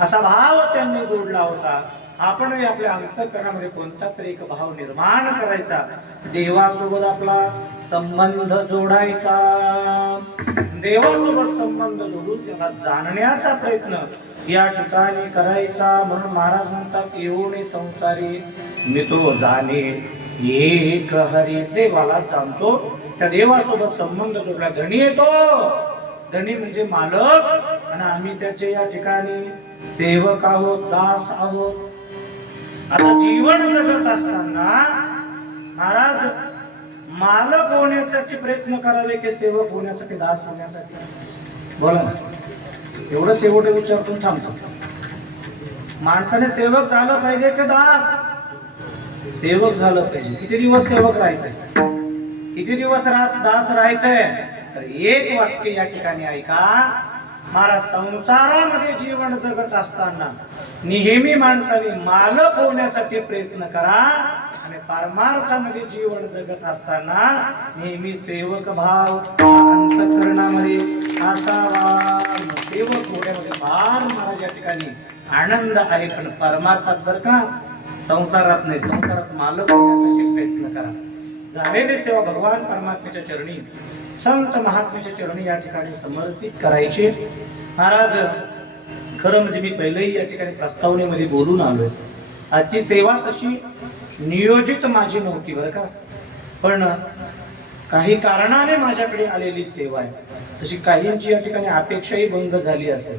असा भाव त्यांनी जोडला होता. आपणही आपल्या अंतःकरणामध्ये कोणता तरी एक भाव निर्माण करायचा, देवासोबत आपला संबंध जोडायचा, देवासोबत संबंध जोडून त्याला जाणण्याचा प्रयत्न या ठिकाणी करायचा. म्हणून महाराज म्हणतात, येऊन संसारी मी तो जाणे एक हरी. देवाला जाणतो, त्या देवासोबत संबंध जोडला. धनी येतो, धनी म्हणजे मालक, आणि आम्ही त्याचे या ठिकाणी सेवक आहोत, दास आहोत. आता जीवन जगत असताना महाराज मालक होण्यासाठी प्रयत्न करावे की सेवक होण्यासाठी, दास होण्यासाठी? बोला ना. एवढं शेवट विचारतून थांबतो. माणसाने सेवक झालं पाहिजे की दास? सेवक झालं पाहिजे. किती दिवस सेवक राहायचंय? किती दिवस दास राहायचंय? तर एक वाक्य या ठिकाणी ऐका. महाराज संसारामध्ये जीवन जगत असताना नेहमी माणसाने मालक होण्यासाठी प्रयत्न करा आणि परमार्थामध्ये जीवन जगत असताना नेहमी सेवक भाव अंतःकरणामध्ये असावा. सेवक होण्यामध्ये फार महाराज या ठिकाणी आनंद आहे. पण परमार्थात बर का, संसारात नाही. संसारात मालक होण्यासाठी प्रयत्न करा. झालेली सेवा भगवान परमात्म्याच्या चरणी, संत महात्म्याच्या चरणी या ठिकाणी समर्पित करायचे. महाराज खरं म्हणजे मी पहिलेही या ठिकाणी प्रस्तावनेमध्ये बोलून आलोय. आजची सेवा तशी नियोजित माझी नव्हती बरं का, पण काही कारणाने माझ्याकडे आलेली सेवा आहे. तशी काहींची या ठिकाणी अपेक्षाही भंग झाली असेल.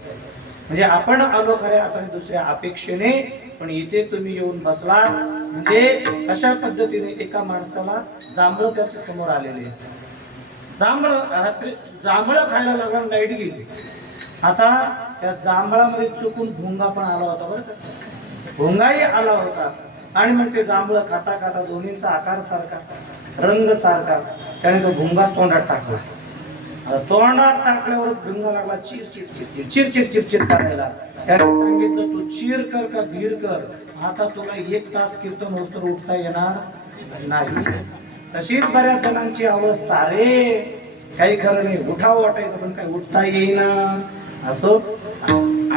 म्हणजे आपण आलो खऱ्या आपण दुसऱ्या अपेक्षेने, पण इथे तुम्ही येऊन बसला म्हणजे अशा पद्धतीने एका माणसाला जांभळं त्याच्या समोर आलेले, जांभळं रात्री जांभळं खायला लागला, लाईट गेली. आता त्या जांभळामध्ये चुकून भुंगा पण आला होता बरं का, भुंगाही आला होता. आणि मग ते जांभळं खाता खाता दोन्हींचा आकार सारखा, रंग सारखा, त्याने तो भुंगा तोंडात टाकला. आता तोंडात टाकल्यावर भुंगा लागला चिर चिर चिर चिर चिर चिर चिर चिर करायला. त्याने सांगितलं तू चिर कर का भीर कर, आता तुला 1 तास कीर्तन होस्तर उठता येणार नाही. तशीच बऱ्याच जणांची अवस्था, रे काही खरं नाही, उठावं वाटायचं पण काही उठता येईना. असं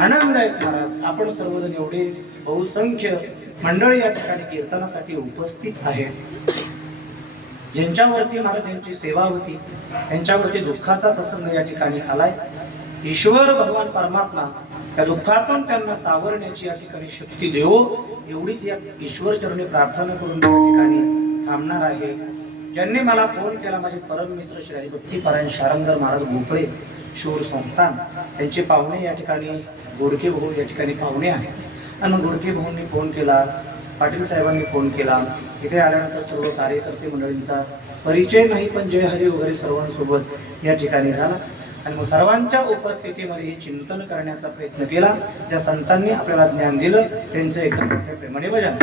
आनंद आहे महाराज. आपण सर्वजण एवढे बहुसंख्य मंडळी या ठिकाणी कीर्तनासाठी उपस्थित आहेत. ज्यांच्यावरती महाराजांची सेवा होती, त्यांच्यावरती दुःखाचा प्रसंग या ठिकाणी आलाय. ईश्वर भगवान परमात्मा त्या दुःखातून त्यांना सावरण्याची या ठिकाणी शक्ती देवो, एवढीच या ईश्वर चरणी प्रार्थना करून या ठिकाणी थांबणार आहे. ज्यांनी मला फोन केला, माझे परम मित्र श्री हरिभक्तीपरायण शारंगर महाराज भोपळे शूर संस्थान, त्यांचे पाहुणे या ठिकाणी गोडके भाऊ या ठिकाणी पाहुणे आहेत. आणि मग गोडके भाऊंनी फोन केला, पाटील साहेबांनी फोन केला. इथे आल्यानंतर सर्व कार्यकर्ते मंडळींचा परिचय नाही, पण जय हरी वगैरे सर्वांसोबत या ठिकाणी झाला. आणि मग सर्वांच्या उपस्थितीमध्ये हे चिंतन करण्याचा प्रयत्न केला. ज्या संतांनी आपल्याला ज्ञान दिलं त्यांचं एकदम मोठ्या प्रेमाने भजन.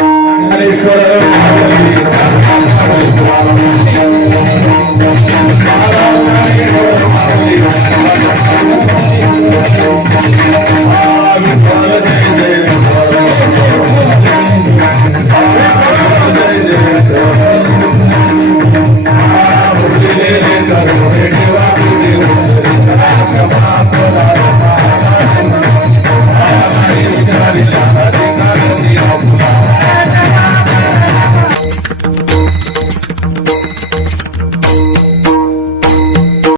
Hare